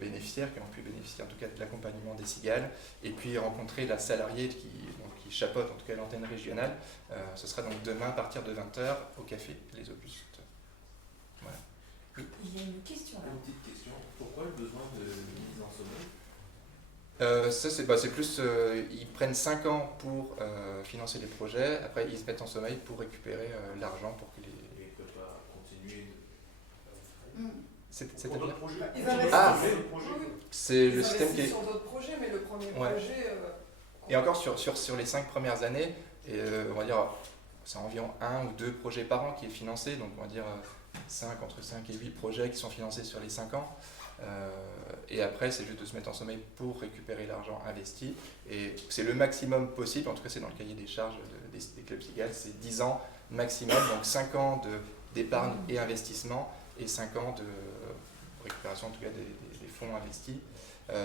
bénéficiaires qui ont pu bénéficier en tout cas de l'accompagnement des cigales, et puis rencontrer la salariée qui chapeaute en tout cas l'antenne régionale. Ce sera donc demain à partir de 20h au Café Les Augustes. Voilà. Il y a une question là. Une petite question. Pourquoi le besoin de mise en sommeil? C'est plus, ils prennent 5 ans pour financer les projets, après ils se mettent en sommeil pour récupérer l'argent pour que les... Et ne peut pas continuer C'est-à-dire pour d'autres projets. Ils investissent. Ah, Oui. c'est le Ils système qui investissent est... sur d'autres projets, mais le premier Ouais. projet... Et encore sur les 5 premières années, on va dire c'est environ 1 ou 2 projets par an qui est financé, donc on va dire entre 5 et 8 projets qui sont financés sur les 5 ans. Et après, c'est juste de se mettre en sommeil pour récupérer l'argent investi. Et c'est le maximum possible, en tout cas c'est dans le cahier des charges des clubs cigales, c'est 10 ans maximum, donc 5 ans d'épargne et investissement, et 5 ans de récupération en tout cas des fonds investis.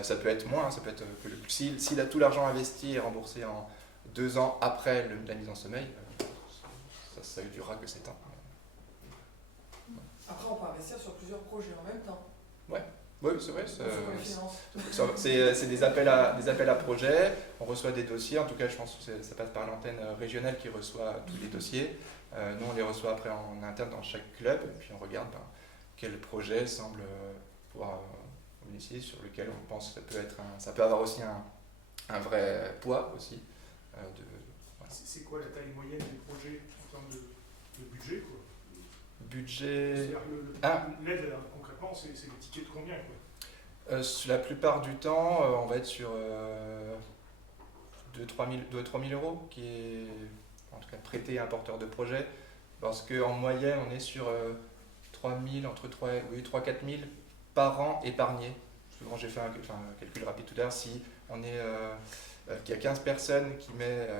Ça peut être moins, ça peut être que si tout l'argent investi est remboursé en 2 ans après la mise en sommeil, ça ne durera que 7 ans. Après, on peut investir sur plusieurs projets en même temps. Oui, c'est vrai. Sur les finances. C'est des appels à projets, on reçoit des dossiers, en tout cas je pense que ça passe par l'antenne régionale qui reçoit tous les dossiers. Nous on les reçoit après en interne dans chaque club, et puis on regarde quel projet semble pouvoir bénéficier, sur lequel on pense que ça peut avoir aussi un vrai poids aussi. Voilà. C'est quoi la taille moyenne des projets en termes de budget quoi? Budget... C'est-à-dire l'aide, concrètement, c'est le ticket de combien quoi? La plupart du temps, on va être sur 2-3 000 euros qui est en tout cas prêté à un porteur de projet, parce qu'en moyenne on est sur 3 4 000 par an épargnés. Souvent j'ai fait un calcul rapide tout à l'heure, si on est qu'il y a 15 personnes qui mettent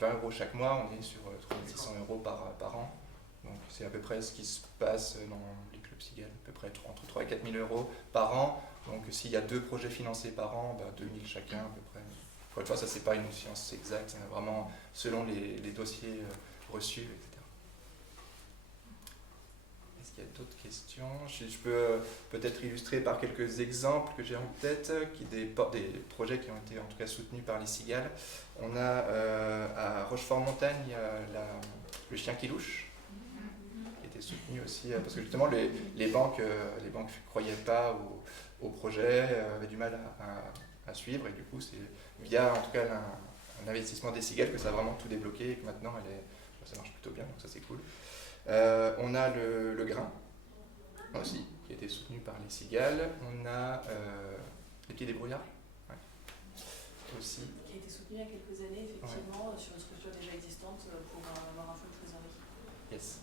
20 euros chaque mois, on est sur 3 600 euros par an. Donc c'est à peu près ce qui se passe dans les clubs cigales, à peu près entre 3 et 4 000 euros par an. Donc s'il y a 2 projets financés par an, 2 000 chacun à peu près. Encore une fois, ça c'est pas une science exacte, c'est vraiment selon les dossiers reçus, etc. Est-ce qu'il y a d'autres questions? Je peux peut-être illustrer par quelques exemples que j'ai en tête, des projets qui ont été en tout cas soutenus par les cigales. On a à Rochefort-Montagne, il y a le chien qui louche, qui était soutenu aussi, parce que justement les banques ne croyaient pas au projet, avaient du mal à suivre, et du coup c'est via en tout cas un investissement des cigales que ça a vraiment tout débloqué et que maintenant ça marche plutôt bien, donc ça c'est cool. On a le grain aussi, qui a été soutenu par les cigales. On a les pieds débrouillards aussi. Qui a été soutenu il y a quelques années, effectivement, sur une structure déjà existante pour avoir un fonds de trésorerie. Yes.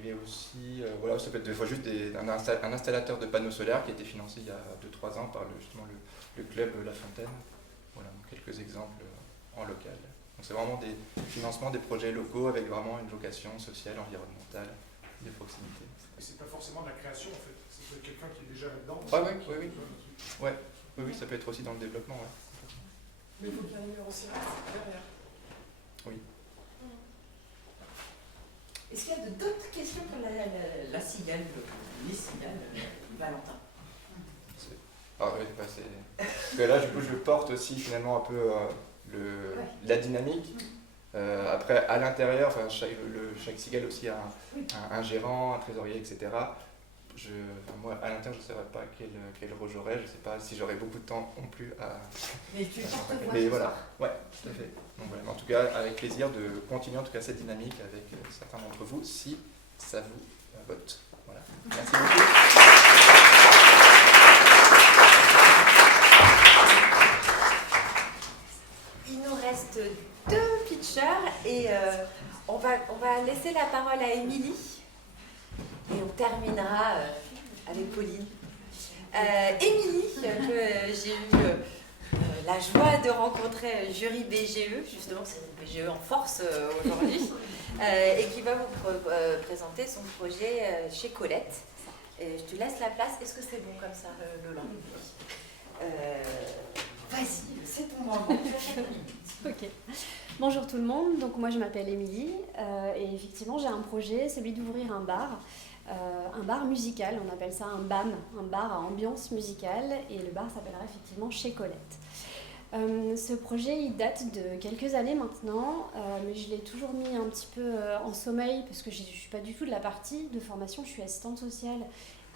Il y a aussi, ça peut être des fois juste un installateur de panneaux solaires qui a été financé il y a 2-3 ans par justement le club La Fontaine. Voilà, donc quelques exemples en local. Donc c'est vraiment des financements des projets locaux avec vraiment une vocation sociale, environnementale. de proximité. C'est pas forcément de la création en fait, c'est peut être quelqu'un qui est déjà là-dedans. Ah oui, oui, oui. Ouais. Oui, ça peut être aussi dans le développement. Ouais. Mais il faut qu'il y ait un numéro cirette derrière. Oui. Est-ce qu'il y a d'autres questions pour la cigale, les cigales, Valentin? Ah oui, bah parce que là, du coup, je porte aussi finalement un peu la dynamique. Après, à l'intérieur, chaque cigale aussi a un gérant, un trésorier, etc. Moi, à l'intérieur, je ne saurais pas quel rôle j'aurais. Je ne sais pas si j'aurais beaucoup de temps non plus à... Mais tu portes voix. Mais voilà, ouais, tout à fait. Donc, voilà. En tout cas, avec plaisir de continuer en tout cas cette dynamique avec certains d'entre vous, si ça vous vote. Voilà. Merci beaucoup. Il nous reste 2 pitchers et on va laisser la parole à Émilie et on terminera avec Pauline. Émilie, que j'ai eu la joie de rencontrer jury BGE, justement c'est une BGE en force aujourd'hui, et qui va vous présenter son projet chez Colette. Et je te laisse la place. Est-ce que c'est bon comme ça, Lola? Vas-y, c'est ton moment. Ok. Bonjour tout le monde, donc moi je m'appelle Émilie et effectivement j'ai un projet, celui d'ouvrir un bar musical, on appelle ça un BAM, un bar à ambiance musicale, et le bar s'appellera effectivement Chez Colette. Ce projet il date de quelques années maintenant, mais je l'ai toujours mis un petit peu en sommeil parce que je ne suis pas du tout de la partie de formation, je suis assistante sociale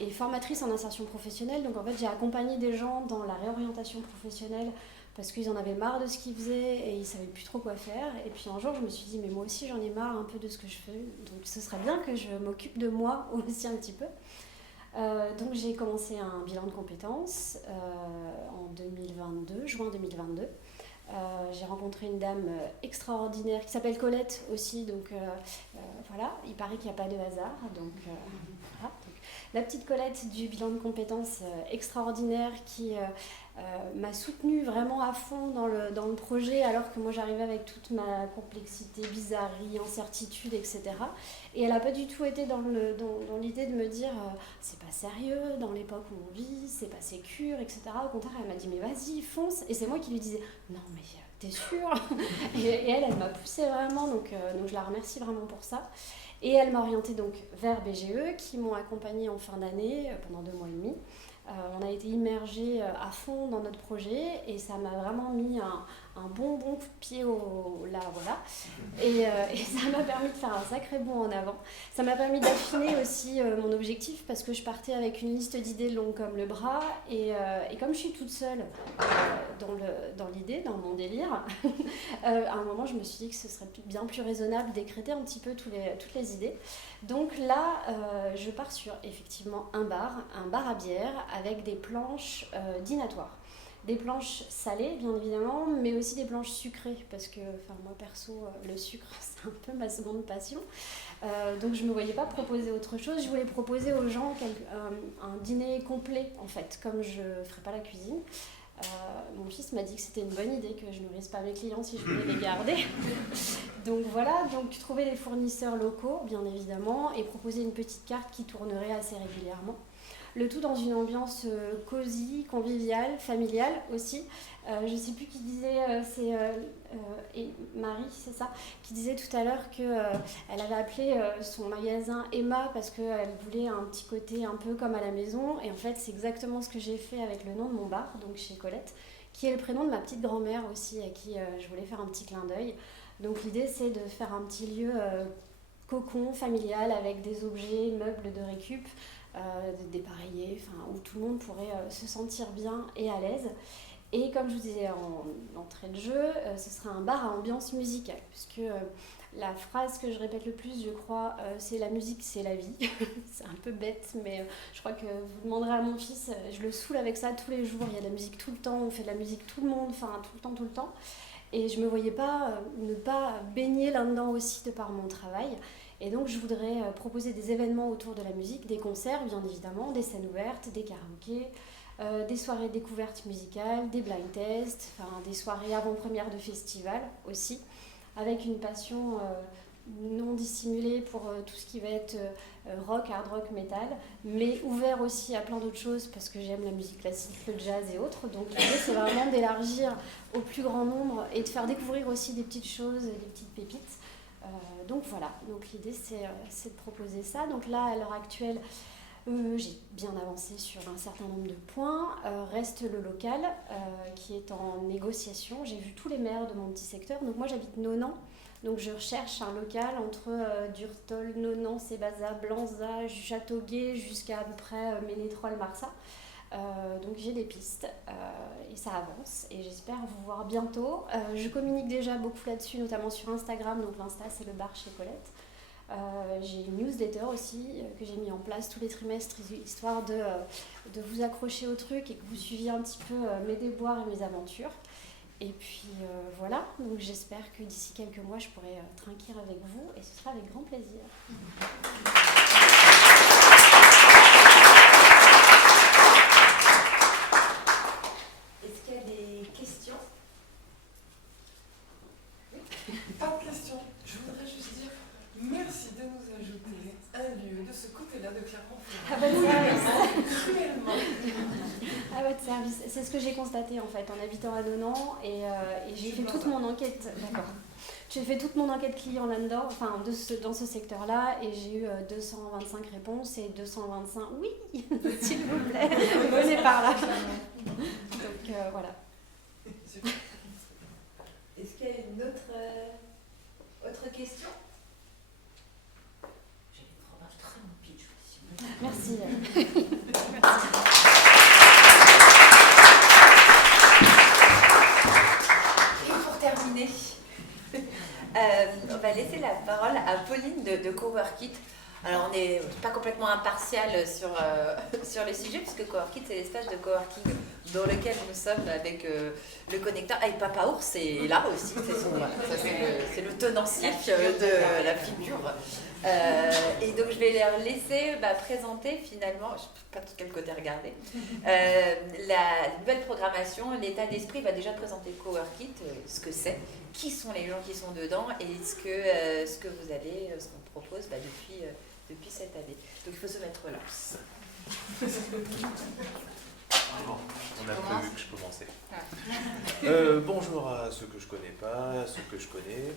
et formatrice en insertion professionnelle, donc en fait j'ai accompagné des gens dans la réorientation professionnelle parce qu'ils en avaient marre de ce qu'ils faisaient et ils ne savaient plus trop quoi faire. Et puis un jour, je me suis dit, mais moi aussi, j'en ai marre un peu de ce que je fais. Donc ce serait bien que je m'occupe de moi aussi un petit peu. Donc j'ai commencé un bilan de compétences en 2022, juin 2022. J'ai rencontré une dame extraordinaire qui s'appelle Colette aussi. Donc voilà, il paraît qu'il n'y a pas de hasard. Donc voilà. La petite Colette du bilan de compétences extraordinaire qui m'a soutenue vraiment à fond dans le projet, alors que moi j'arrivais avec toute ma complexité, bizarrerie, incertitude, etc. Et elle n'a pas du tout été dans l'idée de me dire c'est pas sérieux dans l'époque où on vit, c'est pas sécure, etc. Au contraire, elle m'a dit mais vas-y, fonce. Et c'est moi qui lui disais non mais t'es sûre? Et elle m'a poussée vraiment, donc je la remercie vraiment pour ça. Et elle m'a orientée donc vers BGE qui m'ont accompagnée en fin d'année pendant 2 mois et demi. On a été immergés à fond dans notre projet et ça m'a vraiment mis un bon coup de pied là, voilà. Et ça m'a permis de faire un sacré bond en avant. Ça m'a permis d'affiner aussi mon objectif parce que je partais avec une liste d'idées longues comme le bras et comme je suis toute seule dans l'idée, dans mon délire, à un moment je me suis dit que ce serait bien plus raisonnable d'écréter un petit peu toutes les idées. Donc là, je pars sur effectivement un bar à bière avec des planches dînatoires. Des planches salées, bien évidemment, mais aussi des planches sucrées, parce que moi perso, le sucre, c'est un peu ma seconde passion. Donc je ne me voyais pas proposer autre chose. Je voulais proposer aux gens un dîner complet, en fait, comme je ne ferais pas la cuisine. Mon fils m'a dit que c'était une bonne idée, que je ne nourrisse pas mes clients si je voulais les garder. Donc voilà, trouver des fournisseurs locaux, bien évidemment, et proposer une petite carte qui tournerait assez régulièrement. Le tout dans une ambiance cosy, conviviale, familiale aussi. Je ne sais plus qui disait, c'est Marie, c'est ça, qui disait tout à l'heure qu'elle avait appelé son magasin Emma parce qu'elle voulait un petit côté un peu comme à la maison. Et en fait, c'est exactement ce que j'ai fait avec le nom de mon bar, donc chez Colette, qui est le prénom de ma petite grand-mère aussi, à qui je voulais faire un petit clin d'œil. Donc l'idée, c'est de faire un petit lieu cocon, familial, avec des objets, meubles de récup, dépareillés, où tout le monde pourrait se sentir bien et à l'aise. Et comme je vous disais en entrée de jeu, ce sera un bar à ambiance musicale, puisque la phrase que je répète le plus, je crois, c'est la musique, c'est la vie. C'est un peu bête, mais je crois que vous demanderez à mon fils, je le saoule avec ça tous les jours, il y a de la musique tout le temps, on fait de la musique tout le monde, tout le temps. Et je ne me voyais pas ne pas baigner là-dedans aussi de par mon travail. Et donc je voudrais proposer des événements autour de la musique, des concerts bien évidemment, des scènes ouvertes, des karaokés, des soirées découvertes musicales, des blind tests, des soirées avant-première de festivals aussi, avec une passion non dissimulé pour tout ce qui va être rock, hard rock, metal, mais ouvert aussi à plein d'autres choses parce que j'aime la musique classique, le jazz et autres. Donc l'idée c'est vraiment d'élargir au plus grand nombre et de faire découvrir aussi des petites choses, des petites pépites. Donc voilà, donc l'idée c'est de proposer ça. Donc là à l'heure actuelle, j'ai bien avancé sur un certain nombre de points. Reste le local qui est en négociation. J'ai vu tous les maires de mon petit secteur. Donc moi j'habite Nonant. Donc je recherche un local entre Durtol, Nonant, Sébaza, Blanza, Châteauguay jusqu'à peu près Ménétrol, Marsa. Donc j'ai des pistes et ça avance et j'espère vous voir bientôt. Je communique déjà beaucoup là-dessus, notamment sur Instagram. Donc l'Insta c'est le bar chez Colette. J'ai une newsletter aussi que j'ai mis en place tous les trimestres, histoire de vous accrocher au truc et que vous suiviez un petit peu mes déboires et mes aventures. Et puis voilà, donc j'espère que d'ici quelques mois je pourrai trinquer avec vous et ce sera avec grand plaisir. Est-ce qu'il y a des questions? Pas de questions. Je voudrais juste dire merci de nous ajouter un lieu de ce côté-là de Clermont-Ferrand. À votre service. Cruellement. À votre service. C'est ce que j'ai constaté en fait en habitant à Nonant et j'ai fait toute mon enquête. D'accord. J'ai fait toute mon enquête client là-dedans, enfin dans ce secteur-là, et j'ai eu 225 réponses et 225 oui, s'il vous plaît, venez par là. Donc voilà. Est-ce qu'il y a une autre question? J'ai un très bon pitch aussi. Merci. Et pour terminer, on va laisser la parole à Pauline de Coworkit. Alors on n'est pas complètement impartial sur le sujet, puisque Coworkit c'est l'espace de coworking dans lequel nous sommes avec le connecteur. Ah, et Papa Ours est là aussi, c'est le tenancier de la figure. Et donc je vais leur laisser présenter finalement, je ne sais pas de quel côté regarder, la nouvelle programmation. L'état d'esprit va déjà présenter Coworkit, ce que c'est, qui sont les gens qui sont dedans et ce que vous avez, ce qu'on propose depuis cette année. Donc il faut se mettre là. Bon, on a prévu que je commençais. Bonjour à ceux que je connais pas, à ceux que je connais.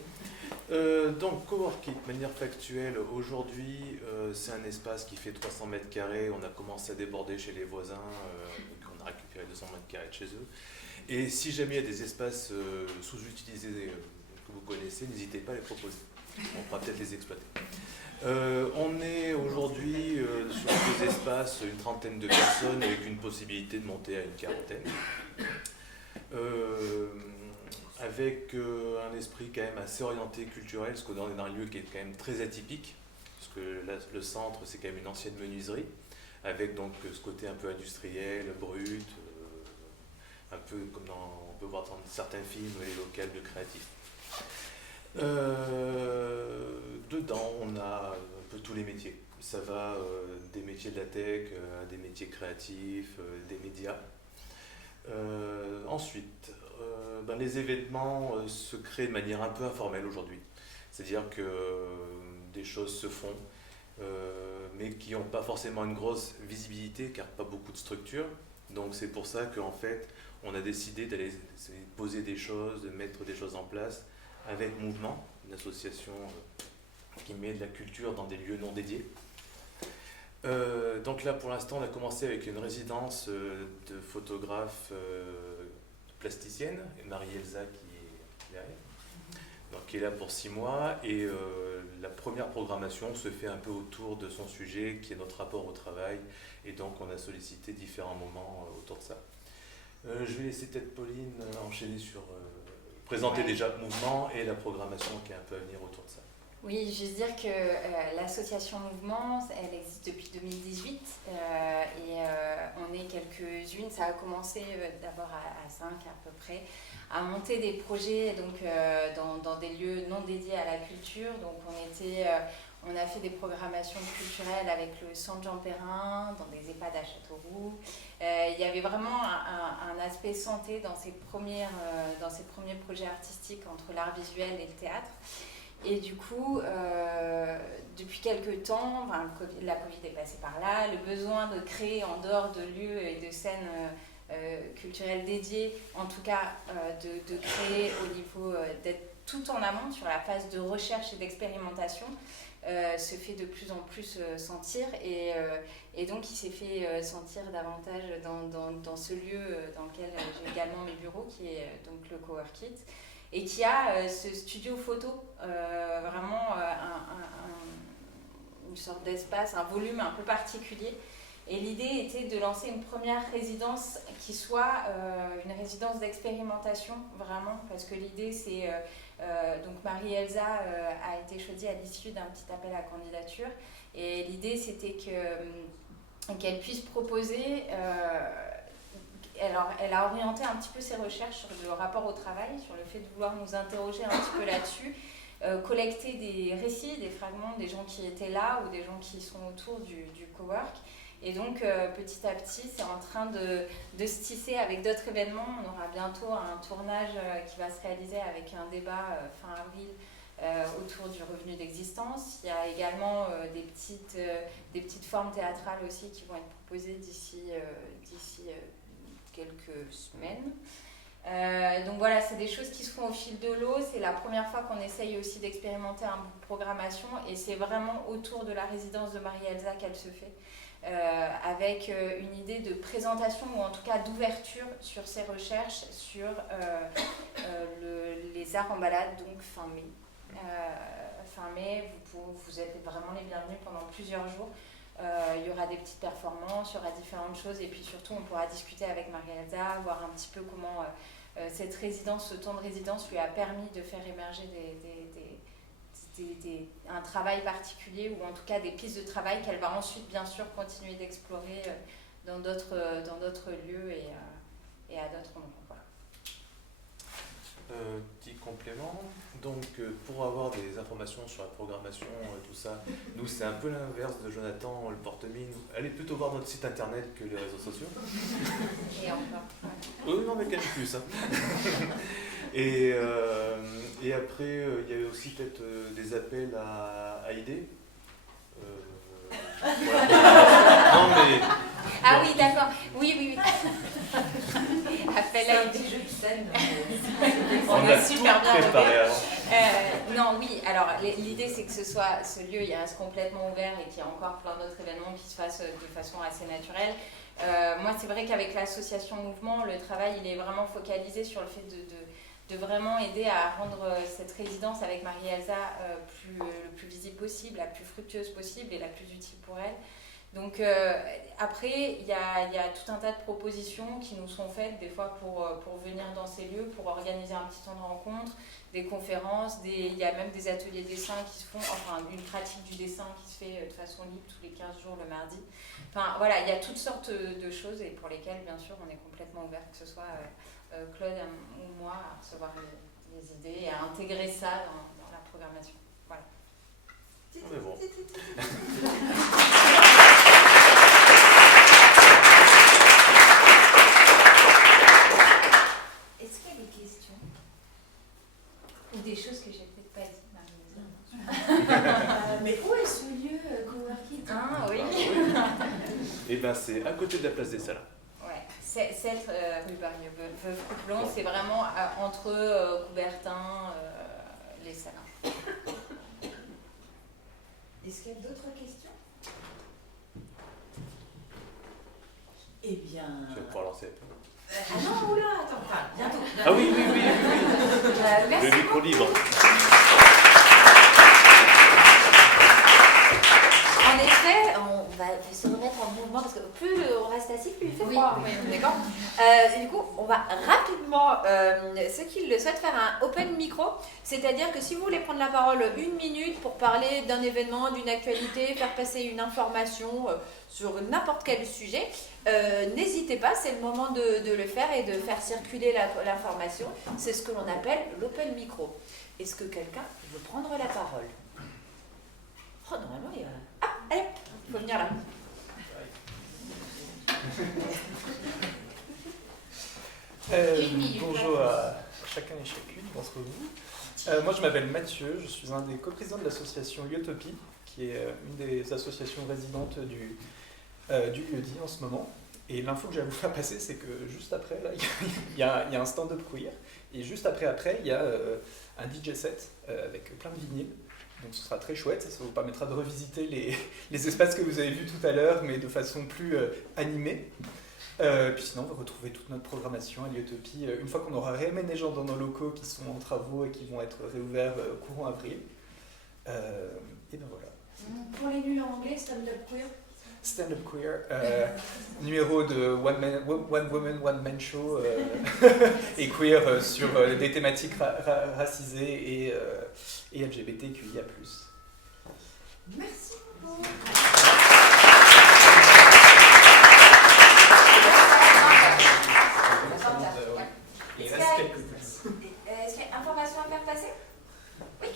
Donc Coworkit, de manière factuelle, aujourd'hui c'est un espace qui fait 300 mètres carrés. On a commencé à déborder chez les voisins, on a récupéré 200 mètres carrés de chez eux. Et si jamais il y a des espaces sous-utilisés que vous connaissez, n'hésitez pas à les proposer. On pourra peut-être les exploiter. On est aujourd'hui sur deux espaces, une trentaine de personnes avec une possibilité de monter à une quarantaine. Avec un esprit quand même assez orienté culturel, parce qu'on est dans un lieu qui est quand même très atypique, parce que là, le centre c'est quand même une ancienne menuiserie, avec donc ce côté un peu industriel, brut, un peu comme on peut voir dans certains films, les locales de créatifs. Dedans, on a un peu tous les métiers. Ça va des métiers de la tech à des métiers créatifs, des médias. Ensuite, les événements se créent de manière un peu informelle aujourd'hui. C'est-à-dire que des choses se font, mais qui n'ont pas forcément une grosse visibilité, car pas beaucoup de structures. Donc c'est pour ça qu'en fait, on a décidé d'aller poser des choses, de mettre des choses en place avec Mouvement, une association qui met de la culture dans des lieux non dédiés. Donc là, pour l'instant, on a commencé avec une résidence de photographe plasticienne, Marie-Elsa qui est derrière, donc qui est là pour 6 mois. Et la première programmation se fait un peu autour de son sujet, qui est notre rapport au travail. Et donc, on a sollicité différents moments autour de ça. Je vais laisser peut-être Pauline enchaîner sur présenter déjà Mouvement et la programmation qui est un peu à venir autour de ça. Oui, je veux dire que l'association Mouvement, elle existe depuis 2018 et on est quelques-unes. Ça a commencé d'abord à 5 à peu près, à monter des projets donc, dans des lieux non dédiés à la culture. Donc on a fait des programmations culturelles avec le Centre Jean Perrin, dans des EHPAD à Châteauroux. Il y avait vraiment un aspect santé dans ces premiers projets artistiques entre l'art visuel et le théâtre. Et du coup, depuis quelques temps, la Covid est passée par là, le besoin de créer en dehors de lieux et de scènes culturelles dédiées, en tout cas de créer au niveau d'être tout en amont sur la phase de recherche et d'expérimentation, se fait de plus en plus sentir et donc il s'est fait sentir davantage dans ce lieu dans lequel j'ai également mes bureaux, qui est donc le Coworkit, et qui a ce studio photo, vraiment une sorte d'espace, un volume un peu particulier. Et l'idée était de lancer une première résidence qui soit une résidence d'expérimentation, vraiment, parce que l'idée c'est... donc Marie-Elsa a été choisie à l'issue d'un petit appel à candidature, et l'idée c'était qu'elle puisse proposer... Elle a orienté un petit peu ses recherches sur le rapport au travail, sur le fait de vouloir nous interroger un petit peu là-dessus, collecter des récits, des fragments des gens qui étaient là ou des gens qui sont autour du cowork. Et donc, petit à petit, c'est en train de se tisser avec d'autres événements. On aura bientôt un tournage qui va se réaliser avec un débat fin avril autour du revenu d'existence. Il y a également des petites formes théâtrales aussi qui vont être proposées d'ici quelques semaines. Donc voilà, c'est des choses qui se font au fil de l'eau. C'est la première fois qu'on essaye aussi d'expérimenter un bout de programmation, et c'est vraiment autour de la résidence de Marie-Elsa qu'elle se fait. Avec une idée de présentation ou en tout cas d'ouverture sur ses recherches sur les arts en balade, donc fin mai. Fin mai, vous êtes vraiment les bienvenus pendant plusieurs jours. Il y aura des petites performances, il y aura différentes choses, et puis surtout on pourra discuter avec Marie-Elsa, voir un petit peu comment cette résidence, ce temps de résidence lui a permis de faire émerger un travail particulier, ou en tout cas des pistes de travail qu'elle va ensuite bien sûr continuer d'explorer dans d'autres lieux et à d'autres endroits. Voilà. Petit complément, donc pour avoir des informations sur la programmation, tout ça, nous c'est un peu l'inverse de Jonathan, le porte-mine. Allez plutôt voir notre site internet que les réseaux sociaux. Et encore. Oui, non mais quand même plus. Hein. Et après, il y avait aussi peut-être des appels à idées. Voilà. Non mais... Ah oui, d'accord. Oui. Appel à des jeux de scène. On a super bien préparé avant. Non, oui. Alors, l'idée, c'est que ce lieu, il reste complètement ouvert et qu'il y a encore plein d'autres événements qui se fassent de façon assez naturelle. Moi, c'est vrai qu'avec l'association Mouvement, le travail, il est vraiment focalisé sur le fait de vraiment aider à rendre cette résidence avec Marie-Elsa le plus visible possible, la plus fructueuse possible et la plus utile pour elle. Donc après, il y a tout un tas de propositions qui nous sont faites des fois pour venir dans ces lieux, pour organiser un petit temps de rencontre, des conférences, il y a même des ateliers de dessin qui se font, enfin une pratique du dessin qui se fait de façon libre tous les 15 jours le mardi. Enfin voilà, il y a toutes sortes de choses et pour lesquelles bien sûr on est complètement ouvert, que ce soit Claude ou moi, à recevoir les idées et à intégrer ça dans la programmation. Voilà. Mais bon. Est-ce qu'il y a des questions ou des choses que j'ai peut-être pas dit, Marie-Elsa? Mais où est ce lieu, Coworkit? Ah oui. Et ben c'est à côté de la place des Salins. Ouais, 7 rue Veuve-Couplon, c'est vraiment entre Coubertin, les Salins. Est-ce qu'il y a d'autres questions? Eh bien... Je vais pouvoir lancer. Ah non, oula, attends, enfin, bientôt. Ah oui. Merci. Le micro libre. En effet, on va se remettre en mouvement parce que plus on reste assis, plus il fait froid. Oui, d'accord. Du coup, on va rapidement, ceux qui le souhaitent, faire un open micro. C'est-à-dire que si vous voulez prendre la parole 1 minute pour parler d'un événement, d'une actualité, faire passer une information sur n'importe quel sujet, n'hésitez pas, c'est le moment de le faire et de faire circuler l'information. C'est ce que l'on appelle l'open micro. Est-ce que quelqu'un veut prendre la parole? Oh, normalement, il y a... Ah, allez, il faut venir là. Bonjour à chacun et chacune d'entre vous. Moi, je m'appelle Mathieu, je suis un des coprésidents de l'association Liotopie, qui est une des associations résidentes du lieu-dit en ce moment. Et l'info que j'ai à vous faire passer, c'est que juste après, là, il y a un stand-up queer, et juste après, il y a un DJ set avec plein de vinyles. Donc ce sera très chouette, ça vous permettra de revisiter les espaces que vous avez vus tout à l'heure, mais de façon plus animée. Puis sinon, on va retrouver toute notre programmation à Liotopie une fois qu'on aura réamené les gens dans nos locaux qui sont en travaux et qui vont être réouverts courant avril. Et ben voilà. Pour les nuls en anglais, stand-up queer. Stand-up queer, numéro de One Woman, One Man Show et queer sur des thématiques racisées et LGBTQIA+. Merci beaucoup. Il reste quelques places. Est-ce qu'il y a information à faire passer? Oui.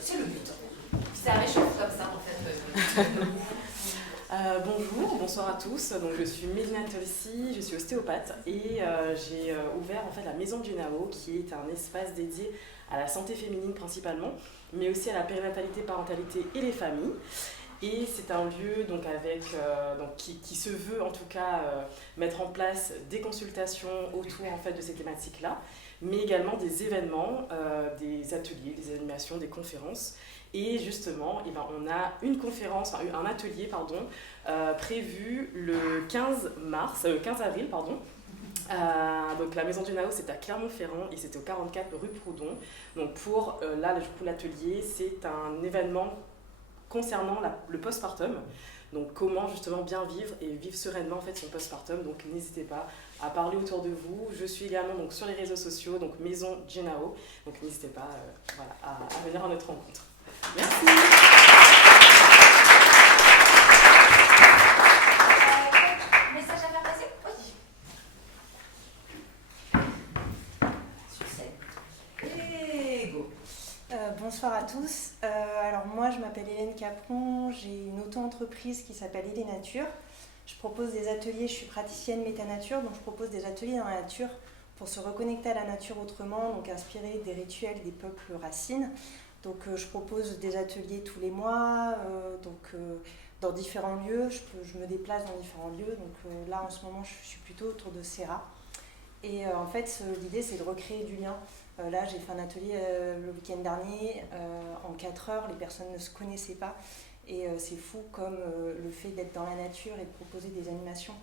C'est le but. Ça réchauffe comme ça en fait. Bonjour, bonsoir à tous. Donc, je suis Mélina Tolsi, je suis ostéopathe et j'ai ouvert en fait la Maison Genao, qui est un espace dédié à la santé féminine principalement, mais aussi à la périnatalité, parentalité et les familles. Et c'est un lieu donc, qui se veut en tout cas mettre en place des consultations autour en fait, de ces thématiques-là, mais également des événements, des ateliers, des animations, des conférences. Et justement, on a un atelier prévu le 15 avril. Donc la Maison Genao, c'est à Clermont-Ferrand et c'est au 44 rue Proudhon. Donc pour l'atelier, c'est un événement concernant le postpartum. Donc comment justement bien vivre et vivre sereinement en fait son postpartum. Donc n'hésitez pas à parler autour de vous. Je suis également donc, sur les réseaux sociaux, donc Maison Genao. Donc n'hésitez pas à venir à notre rencontre. Merci. Message à faire passer? Oui. Succès. Et go. Bonsoir à tous. Alors moi je m'appelle Hélène Capron, j'ai une auto-entreprise qui s'appelle Hélène Nature. Je propose des ateliers, je suis praticienne méta-nature, donc je propose des ateliers dans la nature pour se reconnecter à la nature autrement, donc inspiré des rituels des peuples racines. Donc je propose des ateliers tous les mois, dans différents lieux, je me déplace dans différents lieux. Donc là en ce moment je suis plutôt autour de Serra. Et en fait l'idée c'est de recréer du lien. Là j'ai fait un atelier le week-end dernier en 4 heures, les personnes ne se connaissaient pas. Et c'est fou comme le fait d'être dans la nature et de proposer des animations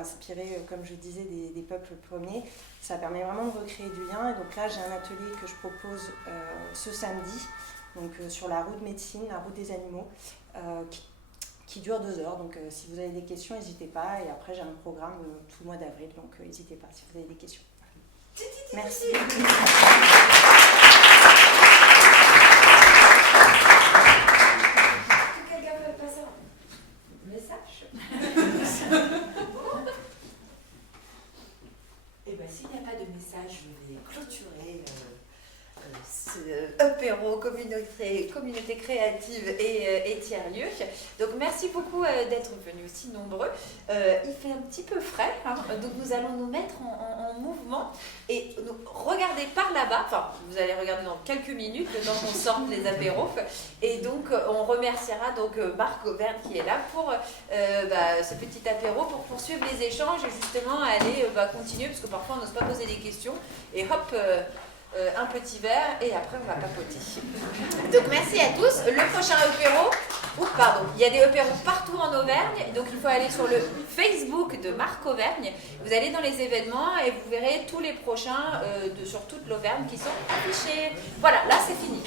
inspiré, comme je disais, des peuples premiers. Ça permet vraiment de recréer du lien. Et donc là, j'ai un atelier que je propose ce samedi, donc sur la roue de médecine, la roue des animaux, qui dure 2 heures. Donc si vous avez des questions, n'hésitez pas. Et après, j'ai un programme tout le mois d'avril, donc n'hésitez pas si vous avez des questions. Merci. Quelqu'un peut passer un message? Et bien, s'il n'y a pas de message, je vais clôturer ce apéro communauté créative et tiers-lieu. Donc, merci beaucoup d'être venus aussi nombreux. Il fait un petit peu frais, donc nous allons nous mettre en mouvement et regarder par là-bas. Enfin, vous allez regarder dans quelques minutes, le temps qu'on sorte les apéros. Et donc, on remerciera donc Marc Auvergne qui est là pour ce petit apéro, pour poursuivre les échanges et justement aller continuer, parce que parfois on n'ose pas poser des questions. Et hop, un petit verre et après on va papoter. Donc merci à tous. Le prochain apéro, il y a des apéros partout en Auvergne, donc il faut aller sur le Facebook de Marc Auvergne. Vous allez dans les événements et vous verrez tous les prochains sur toute l'Auvergne qui sont affichés. Voilà, là c'est fini.